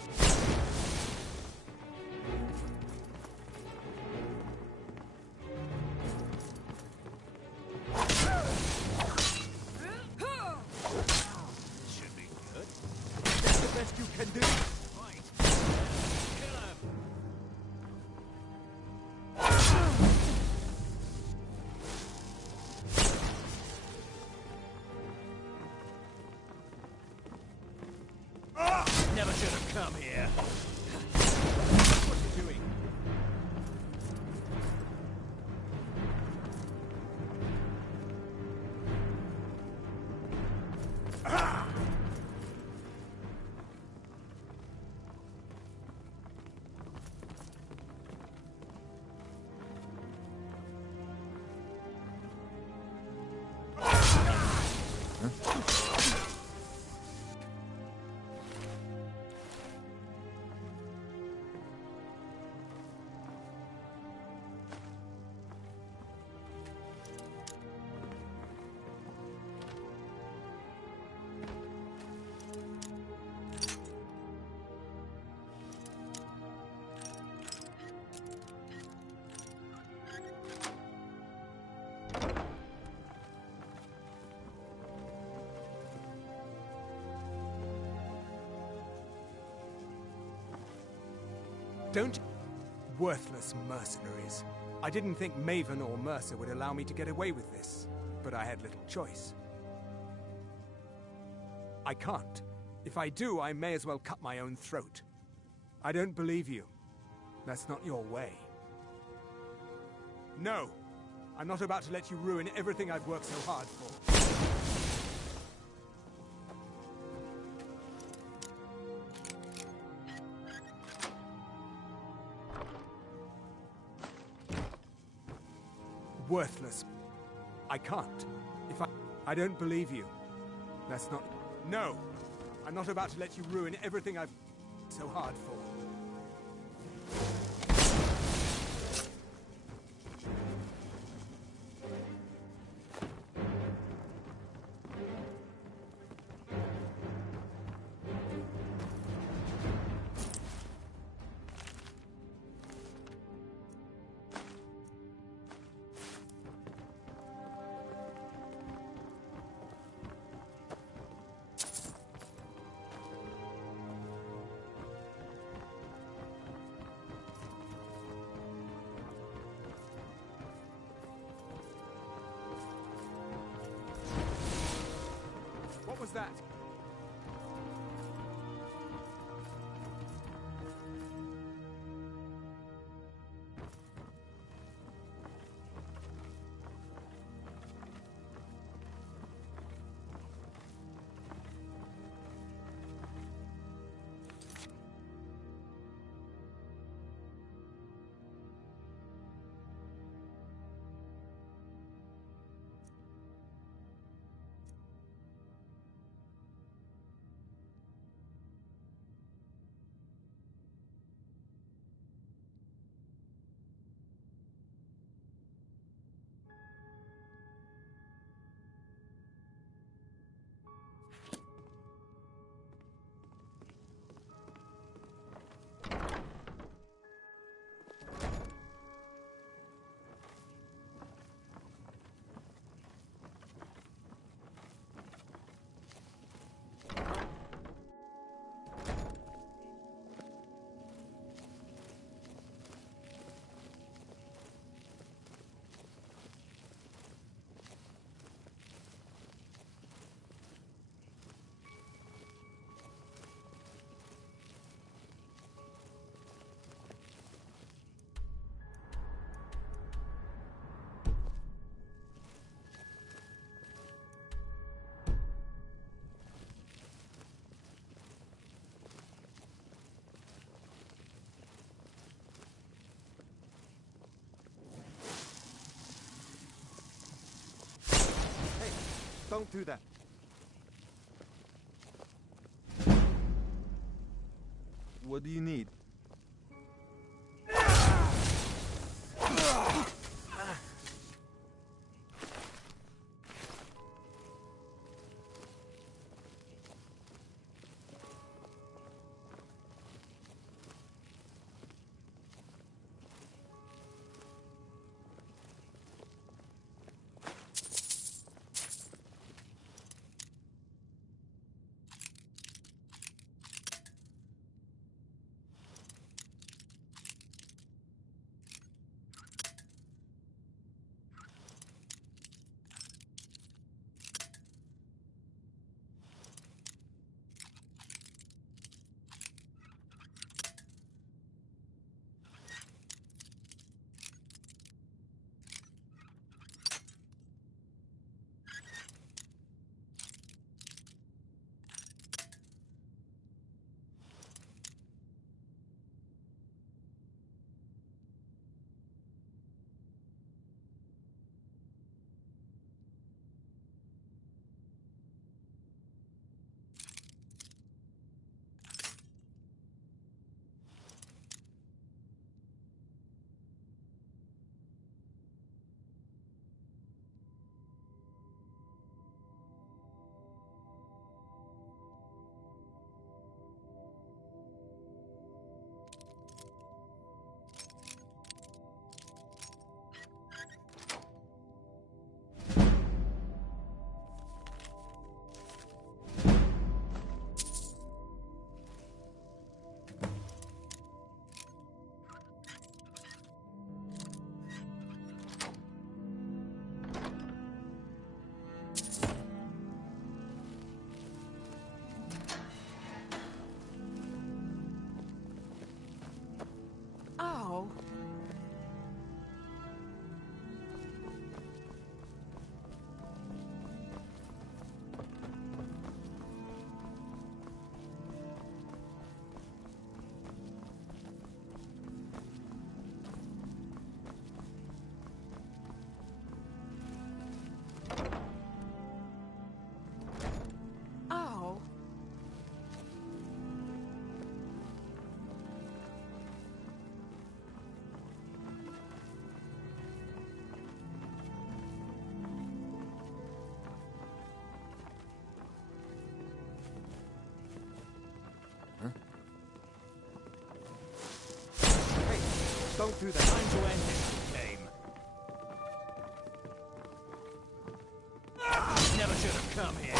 Should be good. That's the best you can do. Right. Kill him. Never should have come here. What are you doing? Don't... Worthless mercenaries. I didn't think Maven or Mercer would allow me to get away with this, but I had little choice. I can't. If I do, I may as well cut my own throat. I don't believe you. That's not your way. No! I'm not about to let you ruin everything I've worked so hard for. Worthless. I can't. I don't believe you. That's not... No! I'm not about to let you ruin everything I've so hard for. What was that? Don't do that. What do you need? Oh. Oh. Don't do that. Time to end this game. Never should have come here.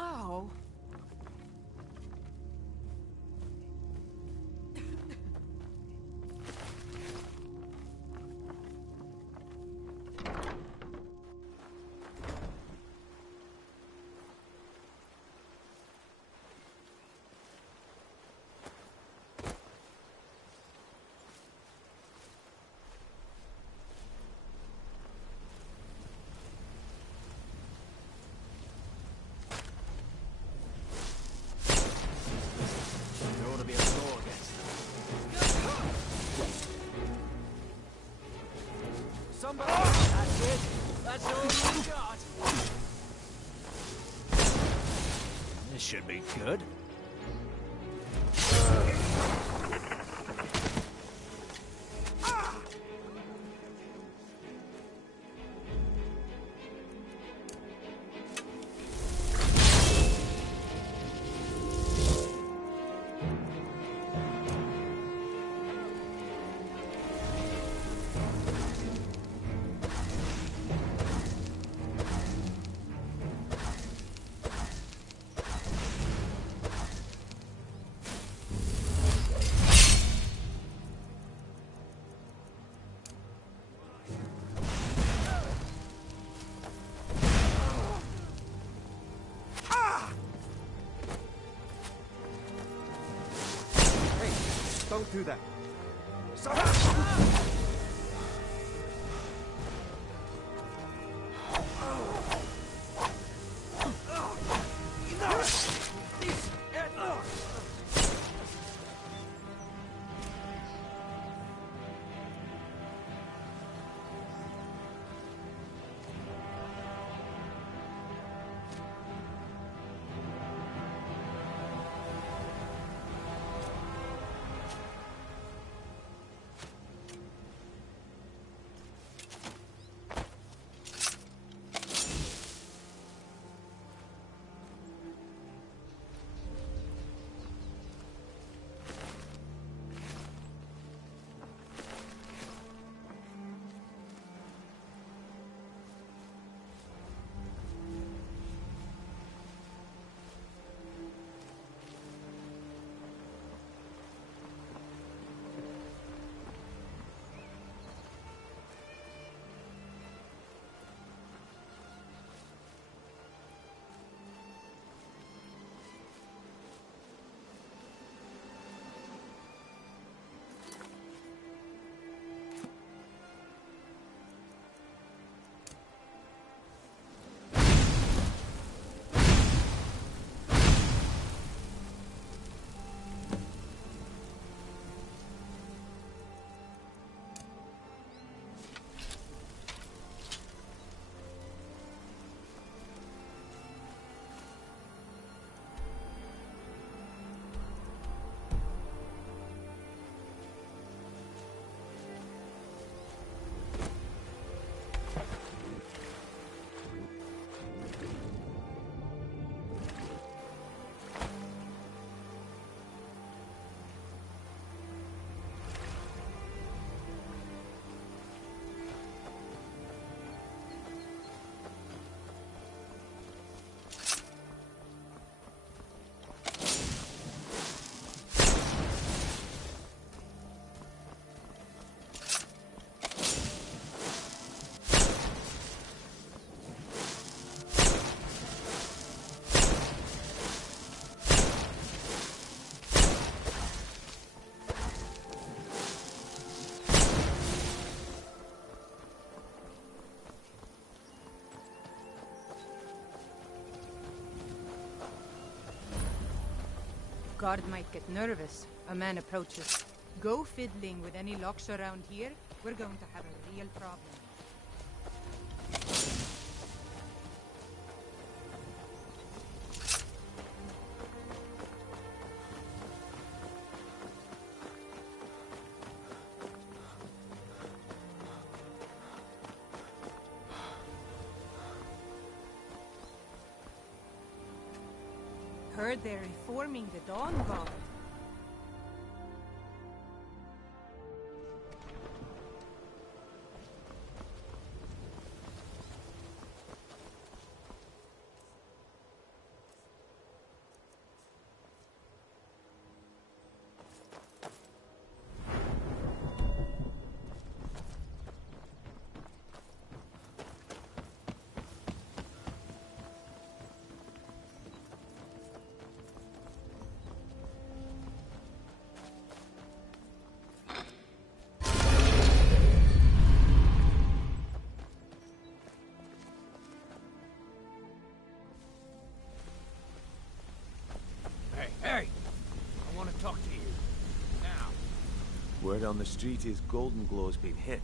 Oh. There ought to be a law against them. Somebody! That's it. That's all you got. This should be good. Don't do that. Guard might get nervous. A man approaches. Go fiddling with any locks around here. We're going to have a real problem. Heard they're reforming the Dawn Guard. Hey! I want to talk to you. Now. Word on the street is Golden Glow's been hit.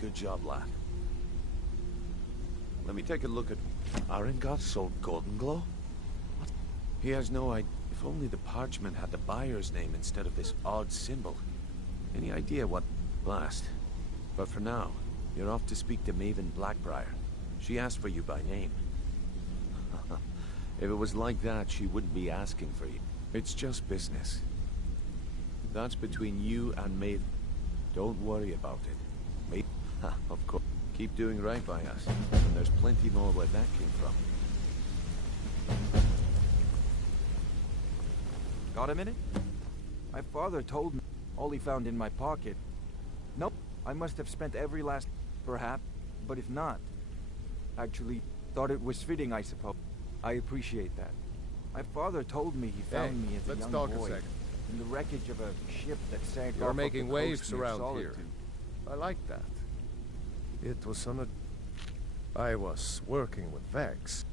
Good job, lad. Let me take a look at... Arengot sold Golden Glow? What? He has no idea. If only the parchment had the buyer's name instead of this odd symbol. Any idea what... Blast. But for now, you're off to speak to Maven Blackbriar. She asked for you by name. If it was like that, she wouldn't be asking for you. It's just business. That's between you and Maeve. Don't worry about it. Maeve, of course. Keep doing right by us. And there's plenty more where that came from. Got a minute? My father told me all he found in my pocket. Nope, I must have spent every last... perhaps, but if not... Actually, thought it was fitting, I suppose. I appreciate that. My father told me he found me as a young boy in the wreckage of a ship that sank off You're the making coast waves near around Solitude. here. I like that. It was on a... I was working with Vex.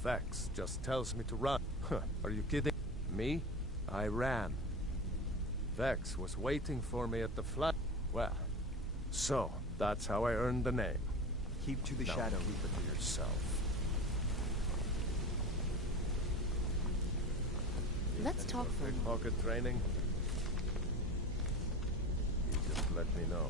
Vex just tells me to run. Are you kidding? Me? I ran. Vex was waiting for me at the flat. Well, so that's how I earned the name. Keep to the Now shadow. Keep it to yourself. Let's talk for a moment. Pocket training? You just let me know.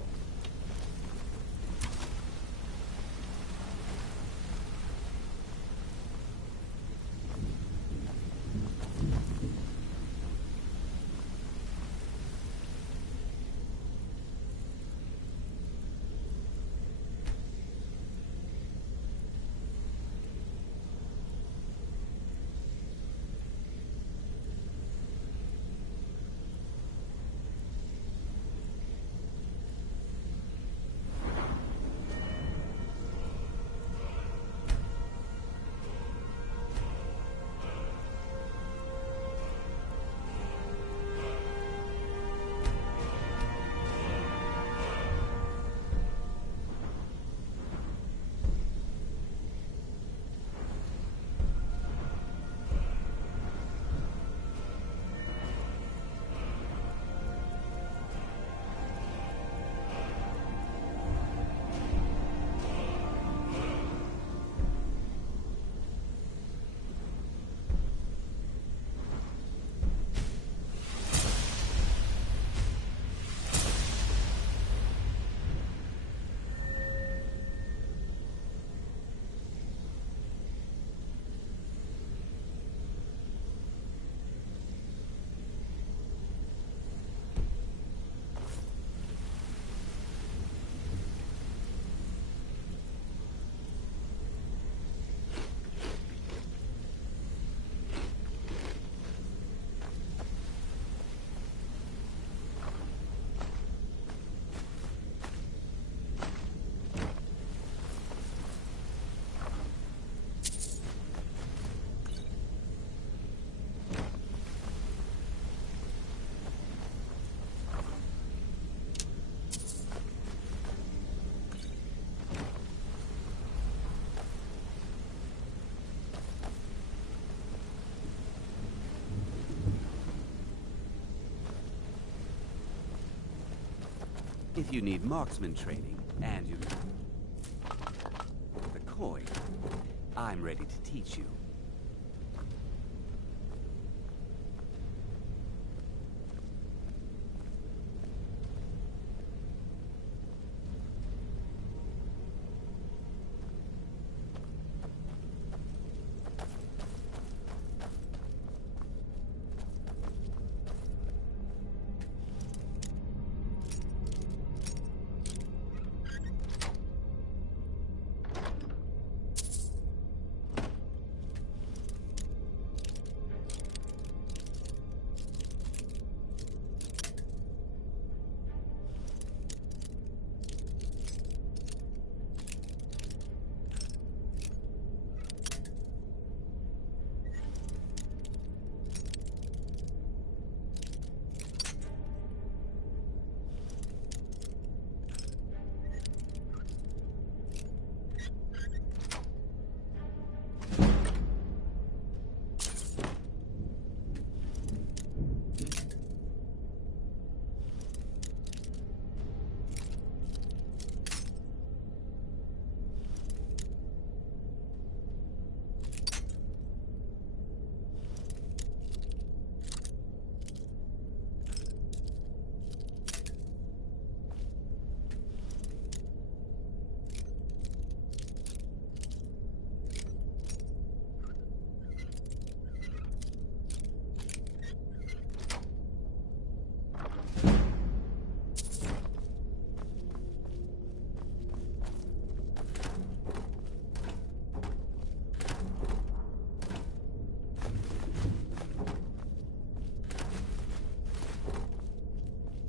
If you need marksman training, and you... the coin, I'm ready to teach you.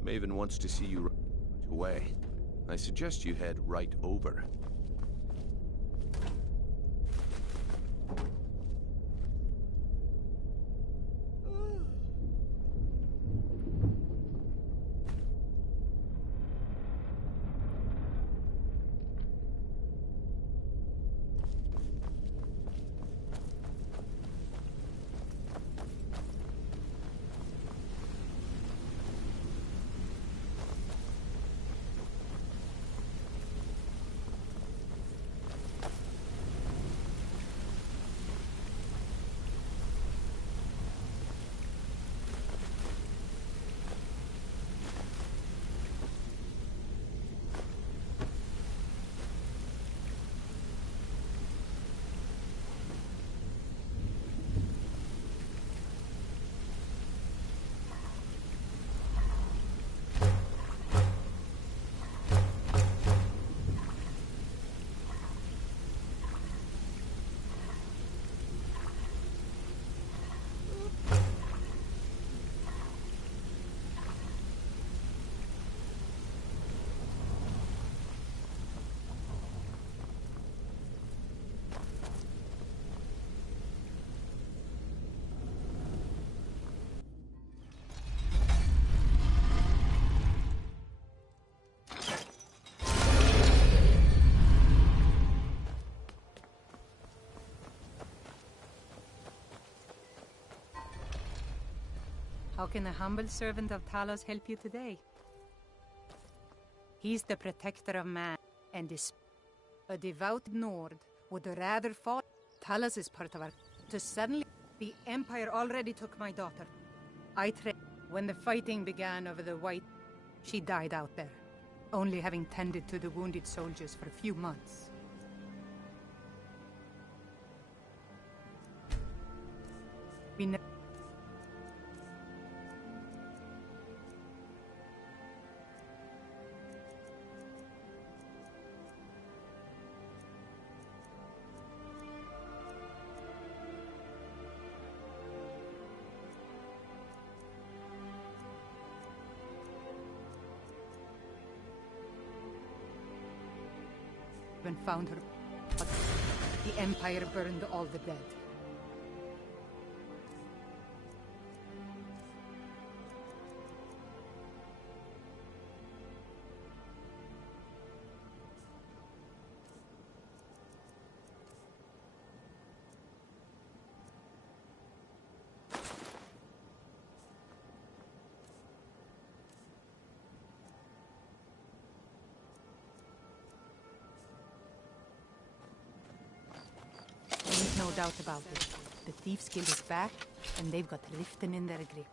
Maven wants to see you right away. I suggest you head right over. How can a humble servant of Talos help you today? He's the protector of man, and is a devout Nord would rather fall. Talos is part of our... To suddenly... The Empire already took my daughter. When the fighting began over the White... She died out there, only having tended to the wounded soldiers for a few months. We never... and found her. But the Empire burned all the dead. doubt about it. The Thief's Guild is back, and they've got Riften in their grip.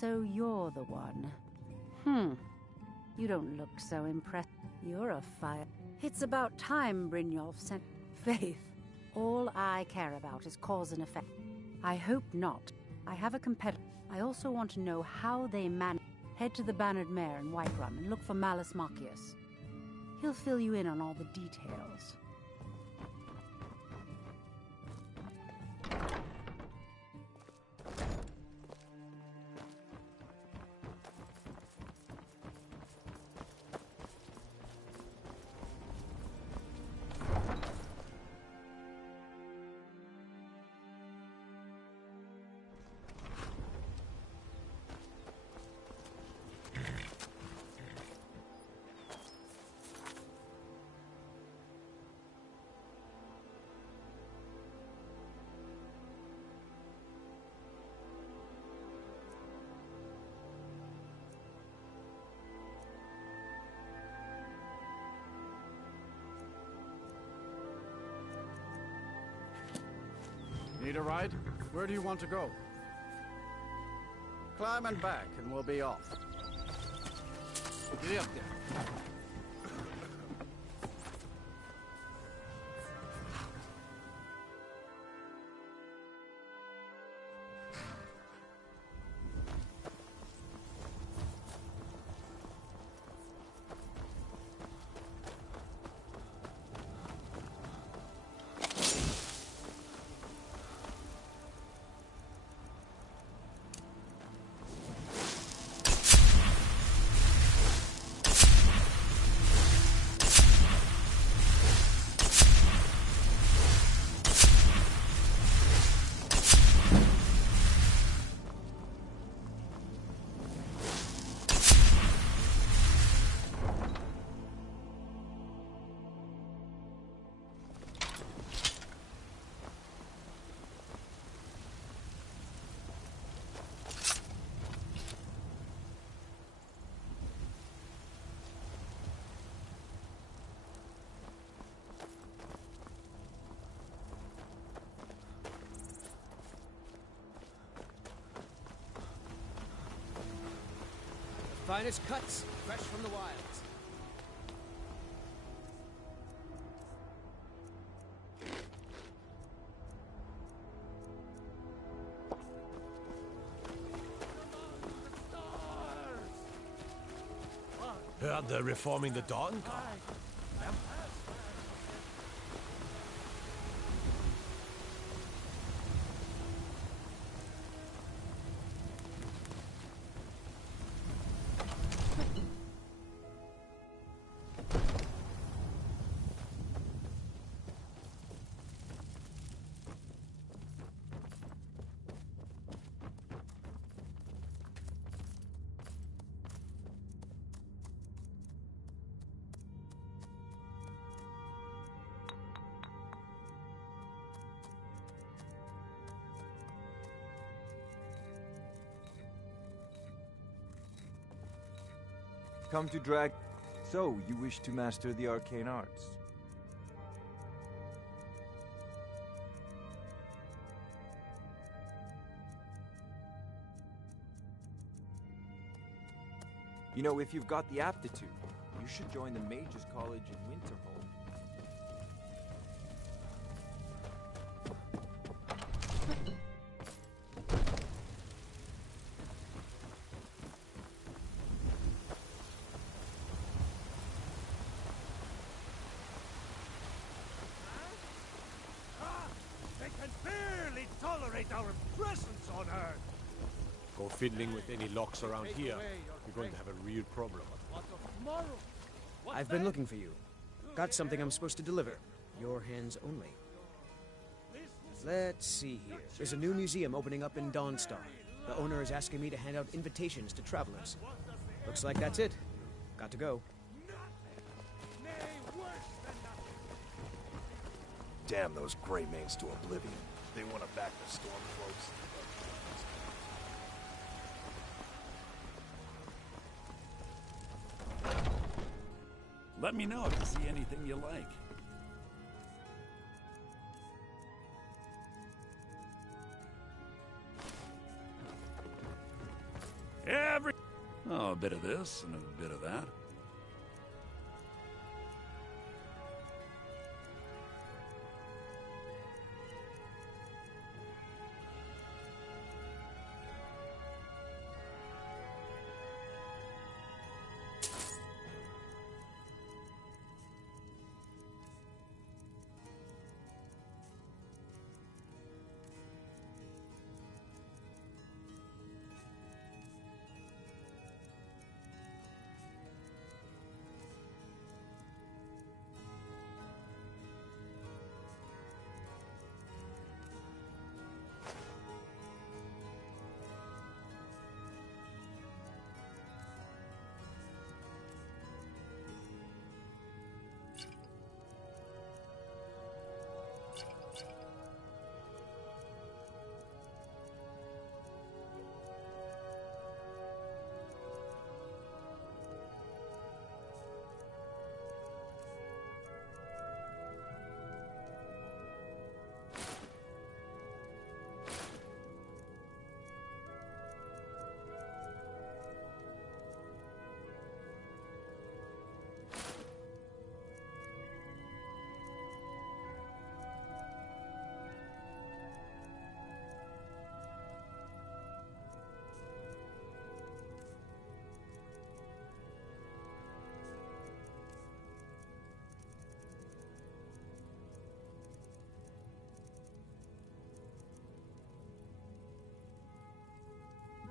So you're the one. You don't look so impressed. You're a fire. It's about time Brynjolf sent Faith. All I care about is cause and effect. I hope not. I have a competitor. I also want to know how they manage. Head to the Bannered Mare in Whiterun and look for Malus Macius. He'll fill you in on all the details. Need a ride? Where do you want to go? Climb and back, and we'll be off. Get up there. Finest cuts, fresh from the wilds. Heard they're reforming the Dawn Guard. Come to drag... So, you wish to master the arcane arts? You know, if you've got the aptitude, you should join the Mages College in Winterhold. They can barely tolerate our presence on Earth! Go fiddling with any locks around here. You're going to have a real problem. I've been looking for you. Got something I'm supposed to deliver. Your hands only. Let's see here. There's a new museum opening up in Dawnstar. The owner is asking me to hand out invitations to travelers. Looks like that's it. Got to go. Damn those gray mains to oblivion. They want to back the Stormcloaks. Let me know if you see anything you like. Oh, a bit of this and a bit of that.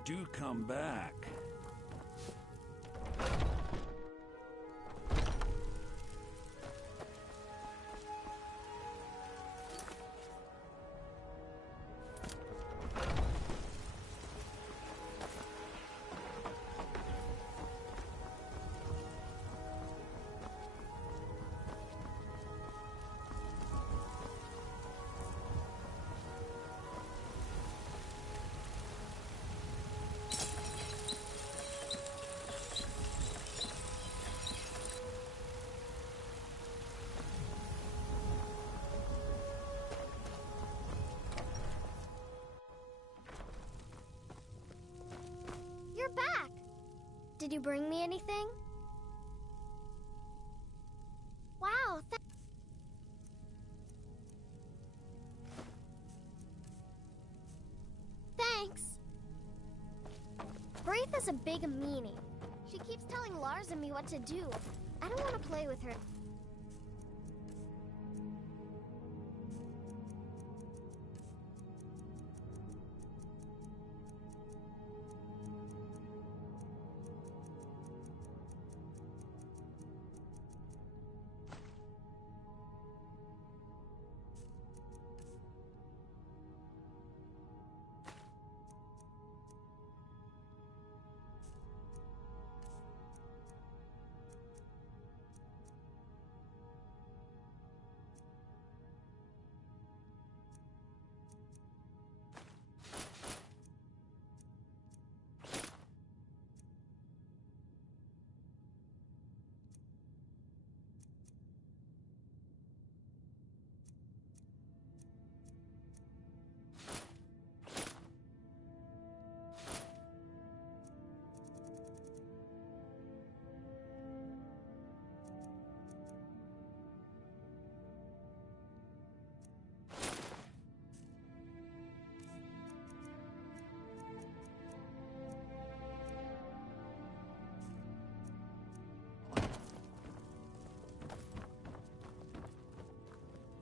Do come back. You're back! Did you bring me anything? Wow, thanks! Braith is a big meanie. She keeps telling Lars and me what to do. I don't want to play with her.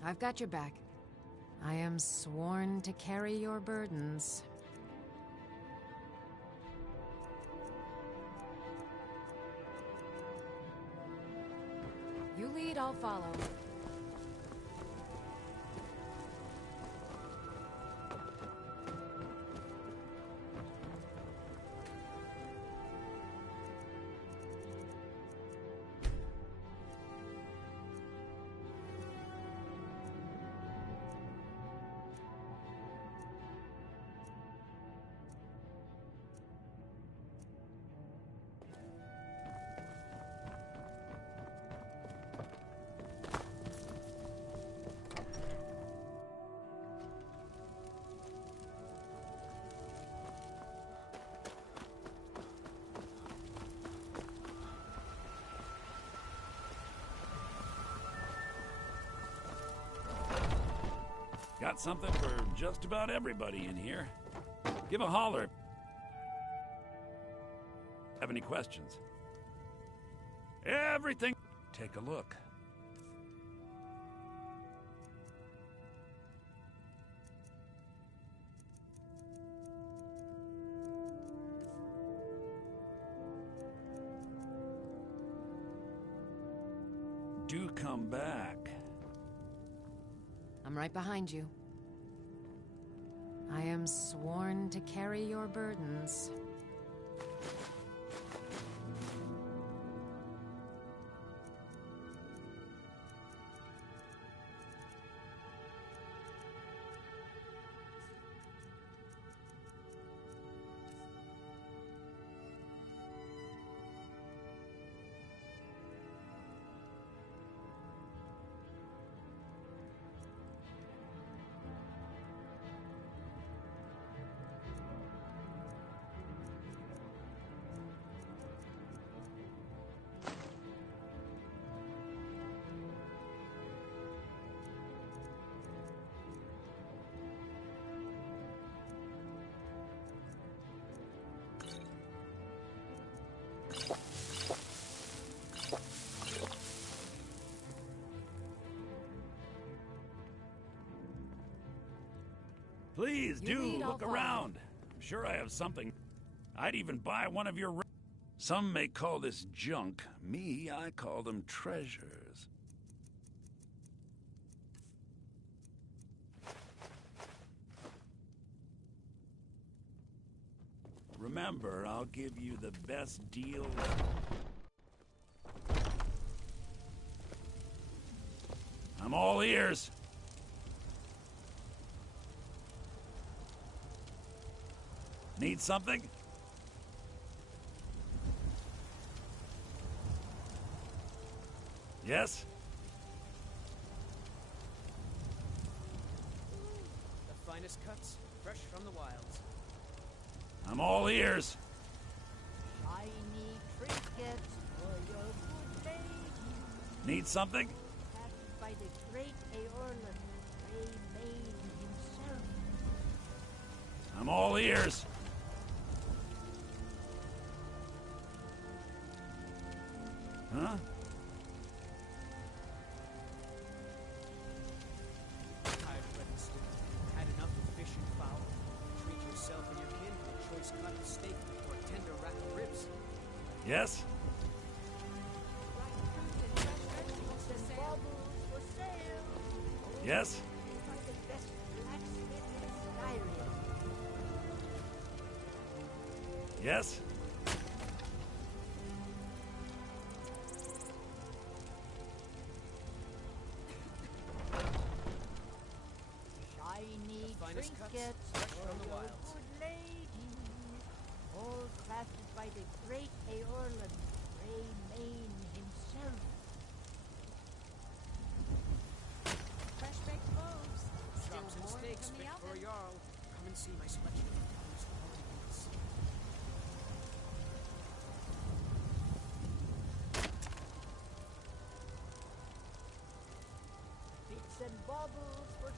I've got your back. I am sworn to carry your burdens. You lead, I'll follow. Got something for just about everybody in here. Give a holler. Have any questions? Everything. Take a look. Do come back. I'm right behind you. I am sworn to carry your burdens. Please do look around. I'm sure I have something. I'd even buy one of your... Some may call this junk. Me, I call them treasures. Remember, I'll give you the best deal. I'm all ears. Need something? Yes? The finest cuts, fresh from the wilds. I'm all ears. Shiny trinkets for your good lady. Need something? Crafted by the great Aorlan, Grey Mane himself. I'm all ears. Huh? I've read the story. Had enough of fish and fowl. Treat yourself and your kin to a choice cut of steak or a tender rack of ribs. Yes? Yes? The best blacksmith in Skyrim. Yes? Shiny Finest cuts, trinkets fresh for from the your wilds. good lady. All crafted by the great Aorlan, Grey Mane himself. Fresh baked loaves. Chops and steaks fit for a Jarl. Come and see my selection of finest ornaments. Bits and baubles for...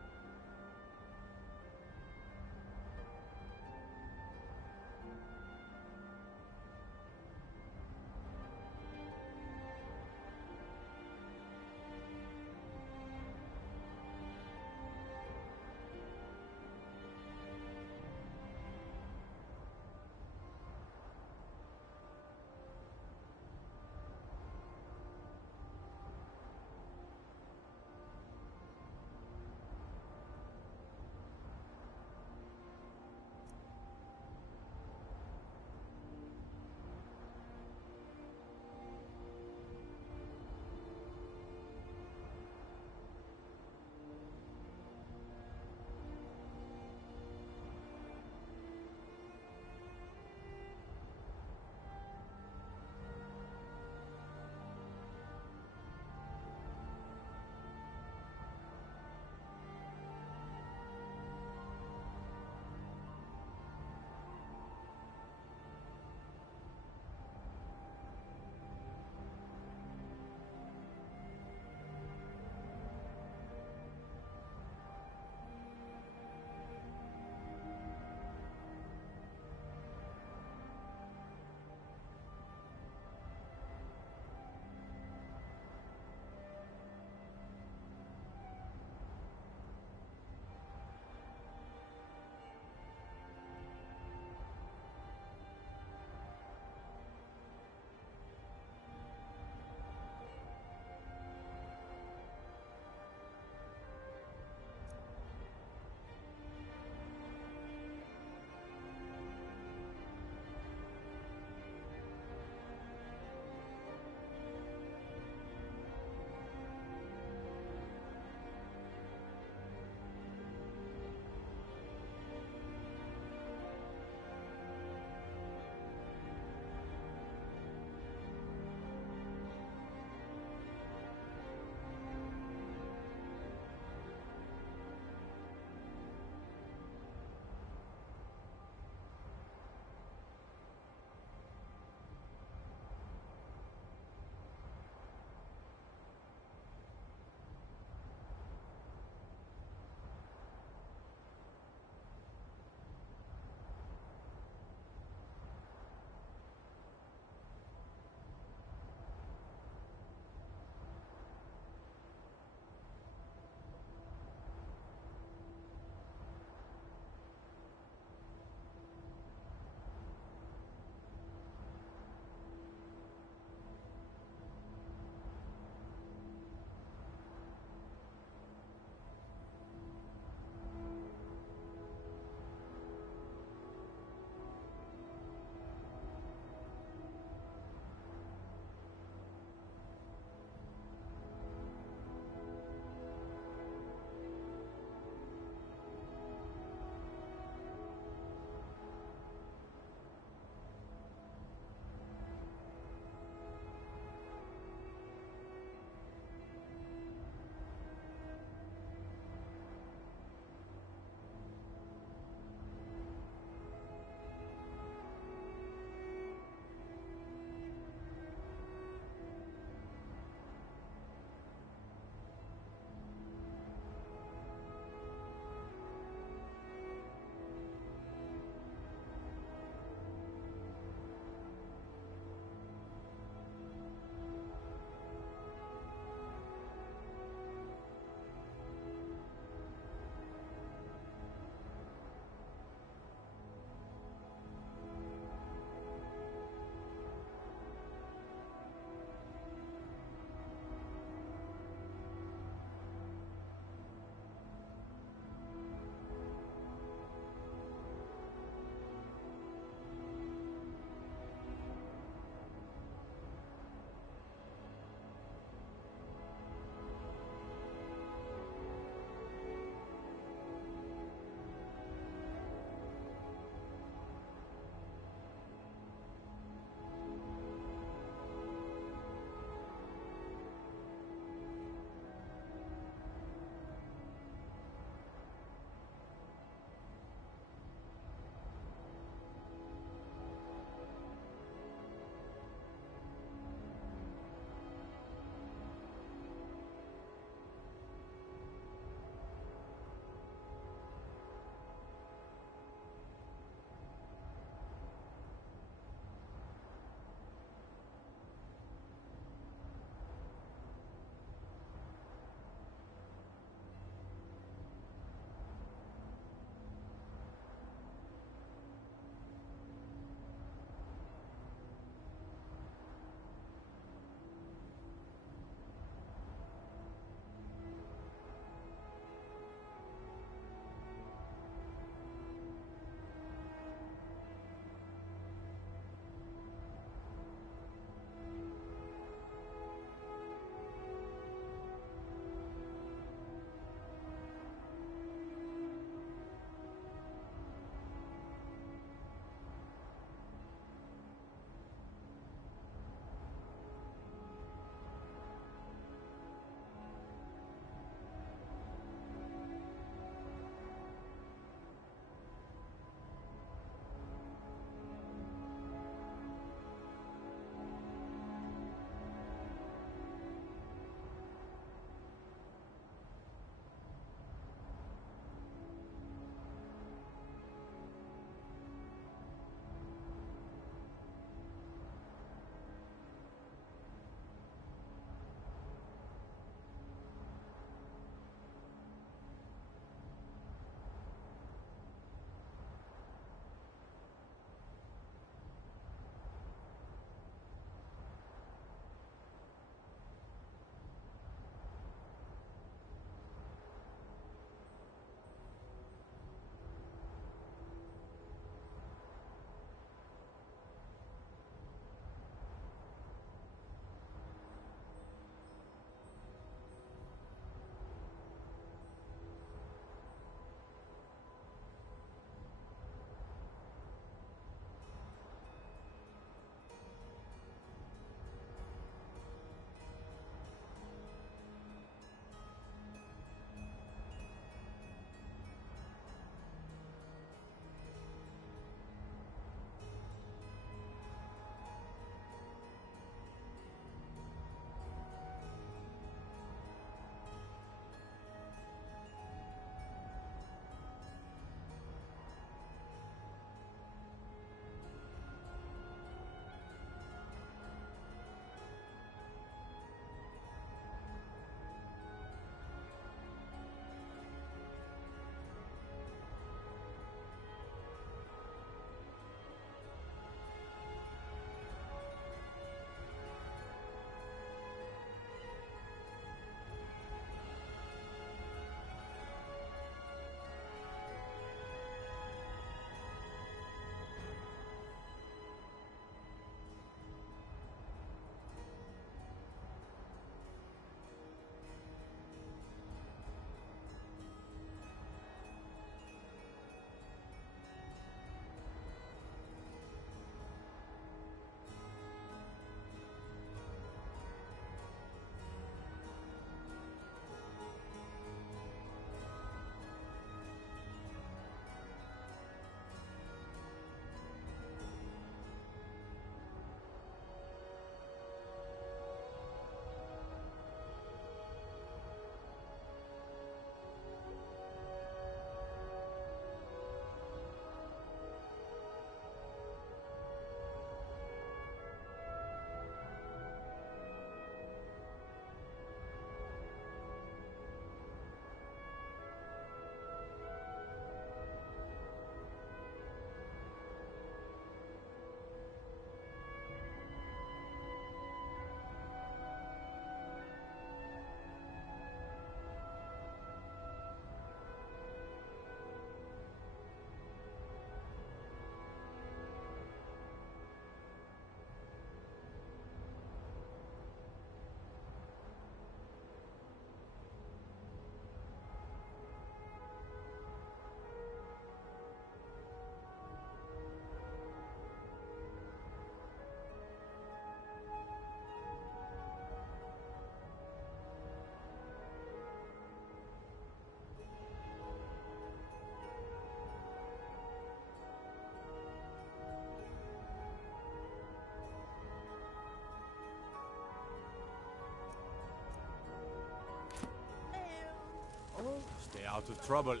Stay out of trouble, elf.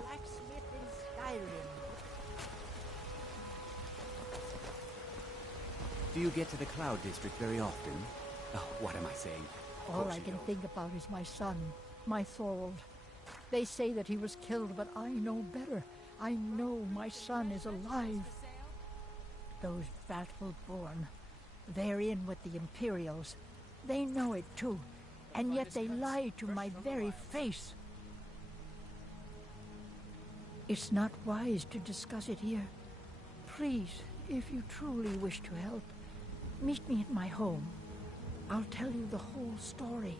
Blacksmith in Skyrim. Do you get to the Cloud District very often? Oh, what am I saying? All I can think about is my son, my Thorold. They say that he was killed, but I know better. I know my son is alive. Those Vatful-born, they're in with the Imperials. They know it too, and yet they lie to my very face. It's not wise to discuss it here. Please, if you truly wish to help, meet me at my home. I'll tell you the whole story.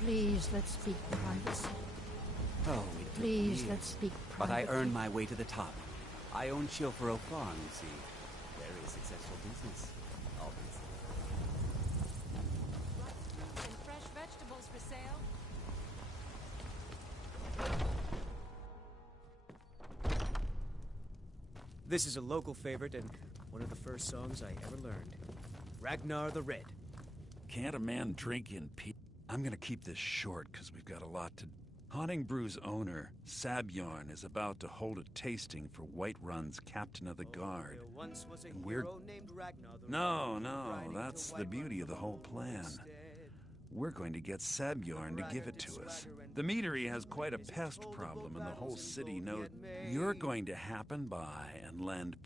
Please, let's speak privacy. Oh, it Please, took let's speak But I privately. earned my way to the top. I own Chilfaro Farm, you see. Very successful business. Obviously. And fresh vegetables for sale. This is a local favorite and one of the first songs I ever learned. Ragnar the Red. Can't a man drink in peace? I'm gonna keep this short, because we've got a lot to... Haunting Brew's owner, Sabjorn, is about to hold a tasting for Whiterun's Captain of the Guard. And we're... No, that's the beauty of the whole plan. We're going to get Sabjorn to give it to us. The meadery has quite a pest problem, and the whole city knows. You're going to happen by and lend...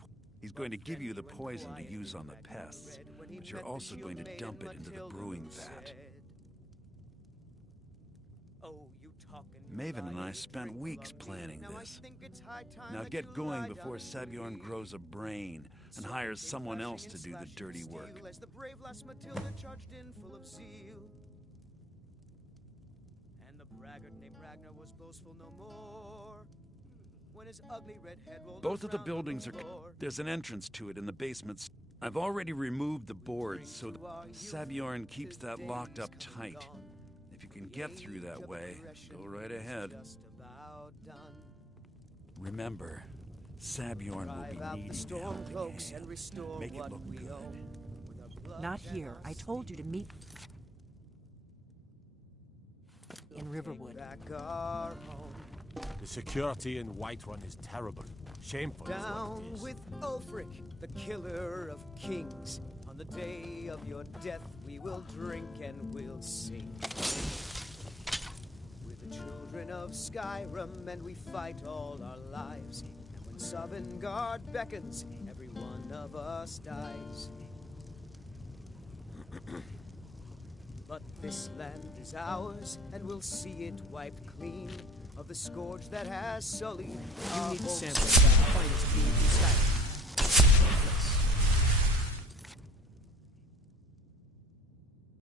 He's going to give you the poison to use on the pests, but you're also going to dump it into the brewing vat. Maven and I spent weeks planning this. Now get going before Sabjorn grows a brain and hires someone else to do the dirty work. And the braggart named Ragnar was boastful no more. When his ugly red head rolled Both of the around buildings the are... floor. There's an entrance to it in the basement. I've already removed the boards so that Sabjorn keeps that locked up tight. If you can get through that way, go right ahead. Remember, Sabjorn will be needing helping hand. Make it look good. Not here. I told you to meet in Riverwood. The security in Whiterun is terrible. Shameful is what Down it is. with Ulfric, the killer of kings. On the day of your death, we will drink and we'll sing. We're the children of Skyrim, and we fight all our lives. And when Sovngarde beckons, every one of us dies. But this land is ours, and we'll see it wiped clean of the scourge that has sullied. You need to sample the finest beans in Skyrim.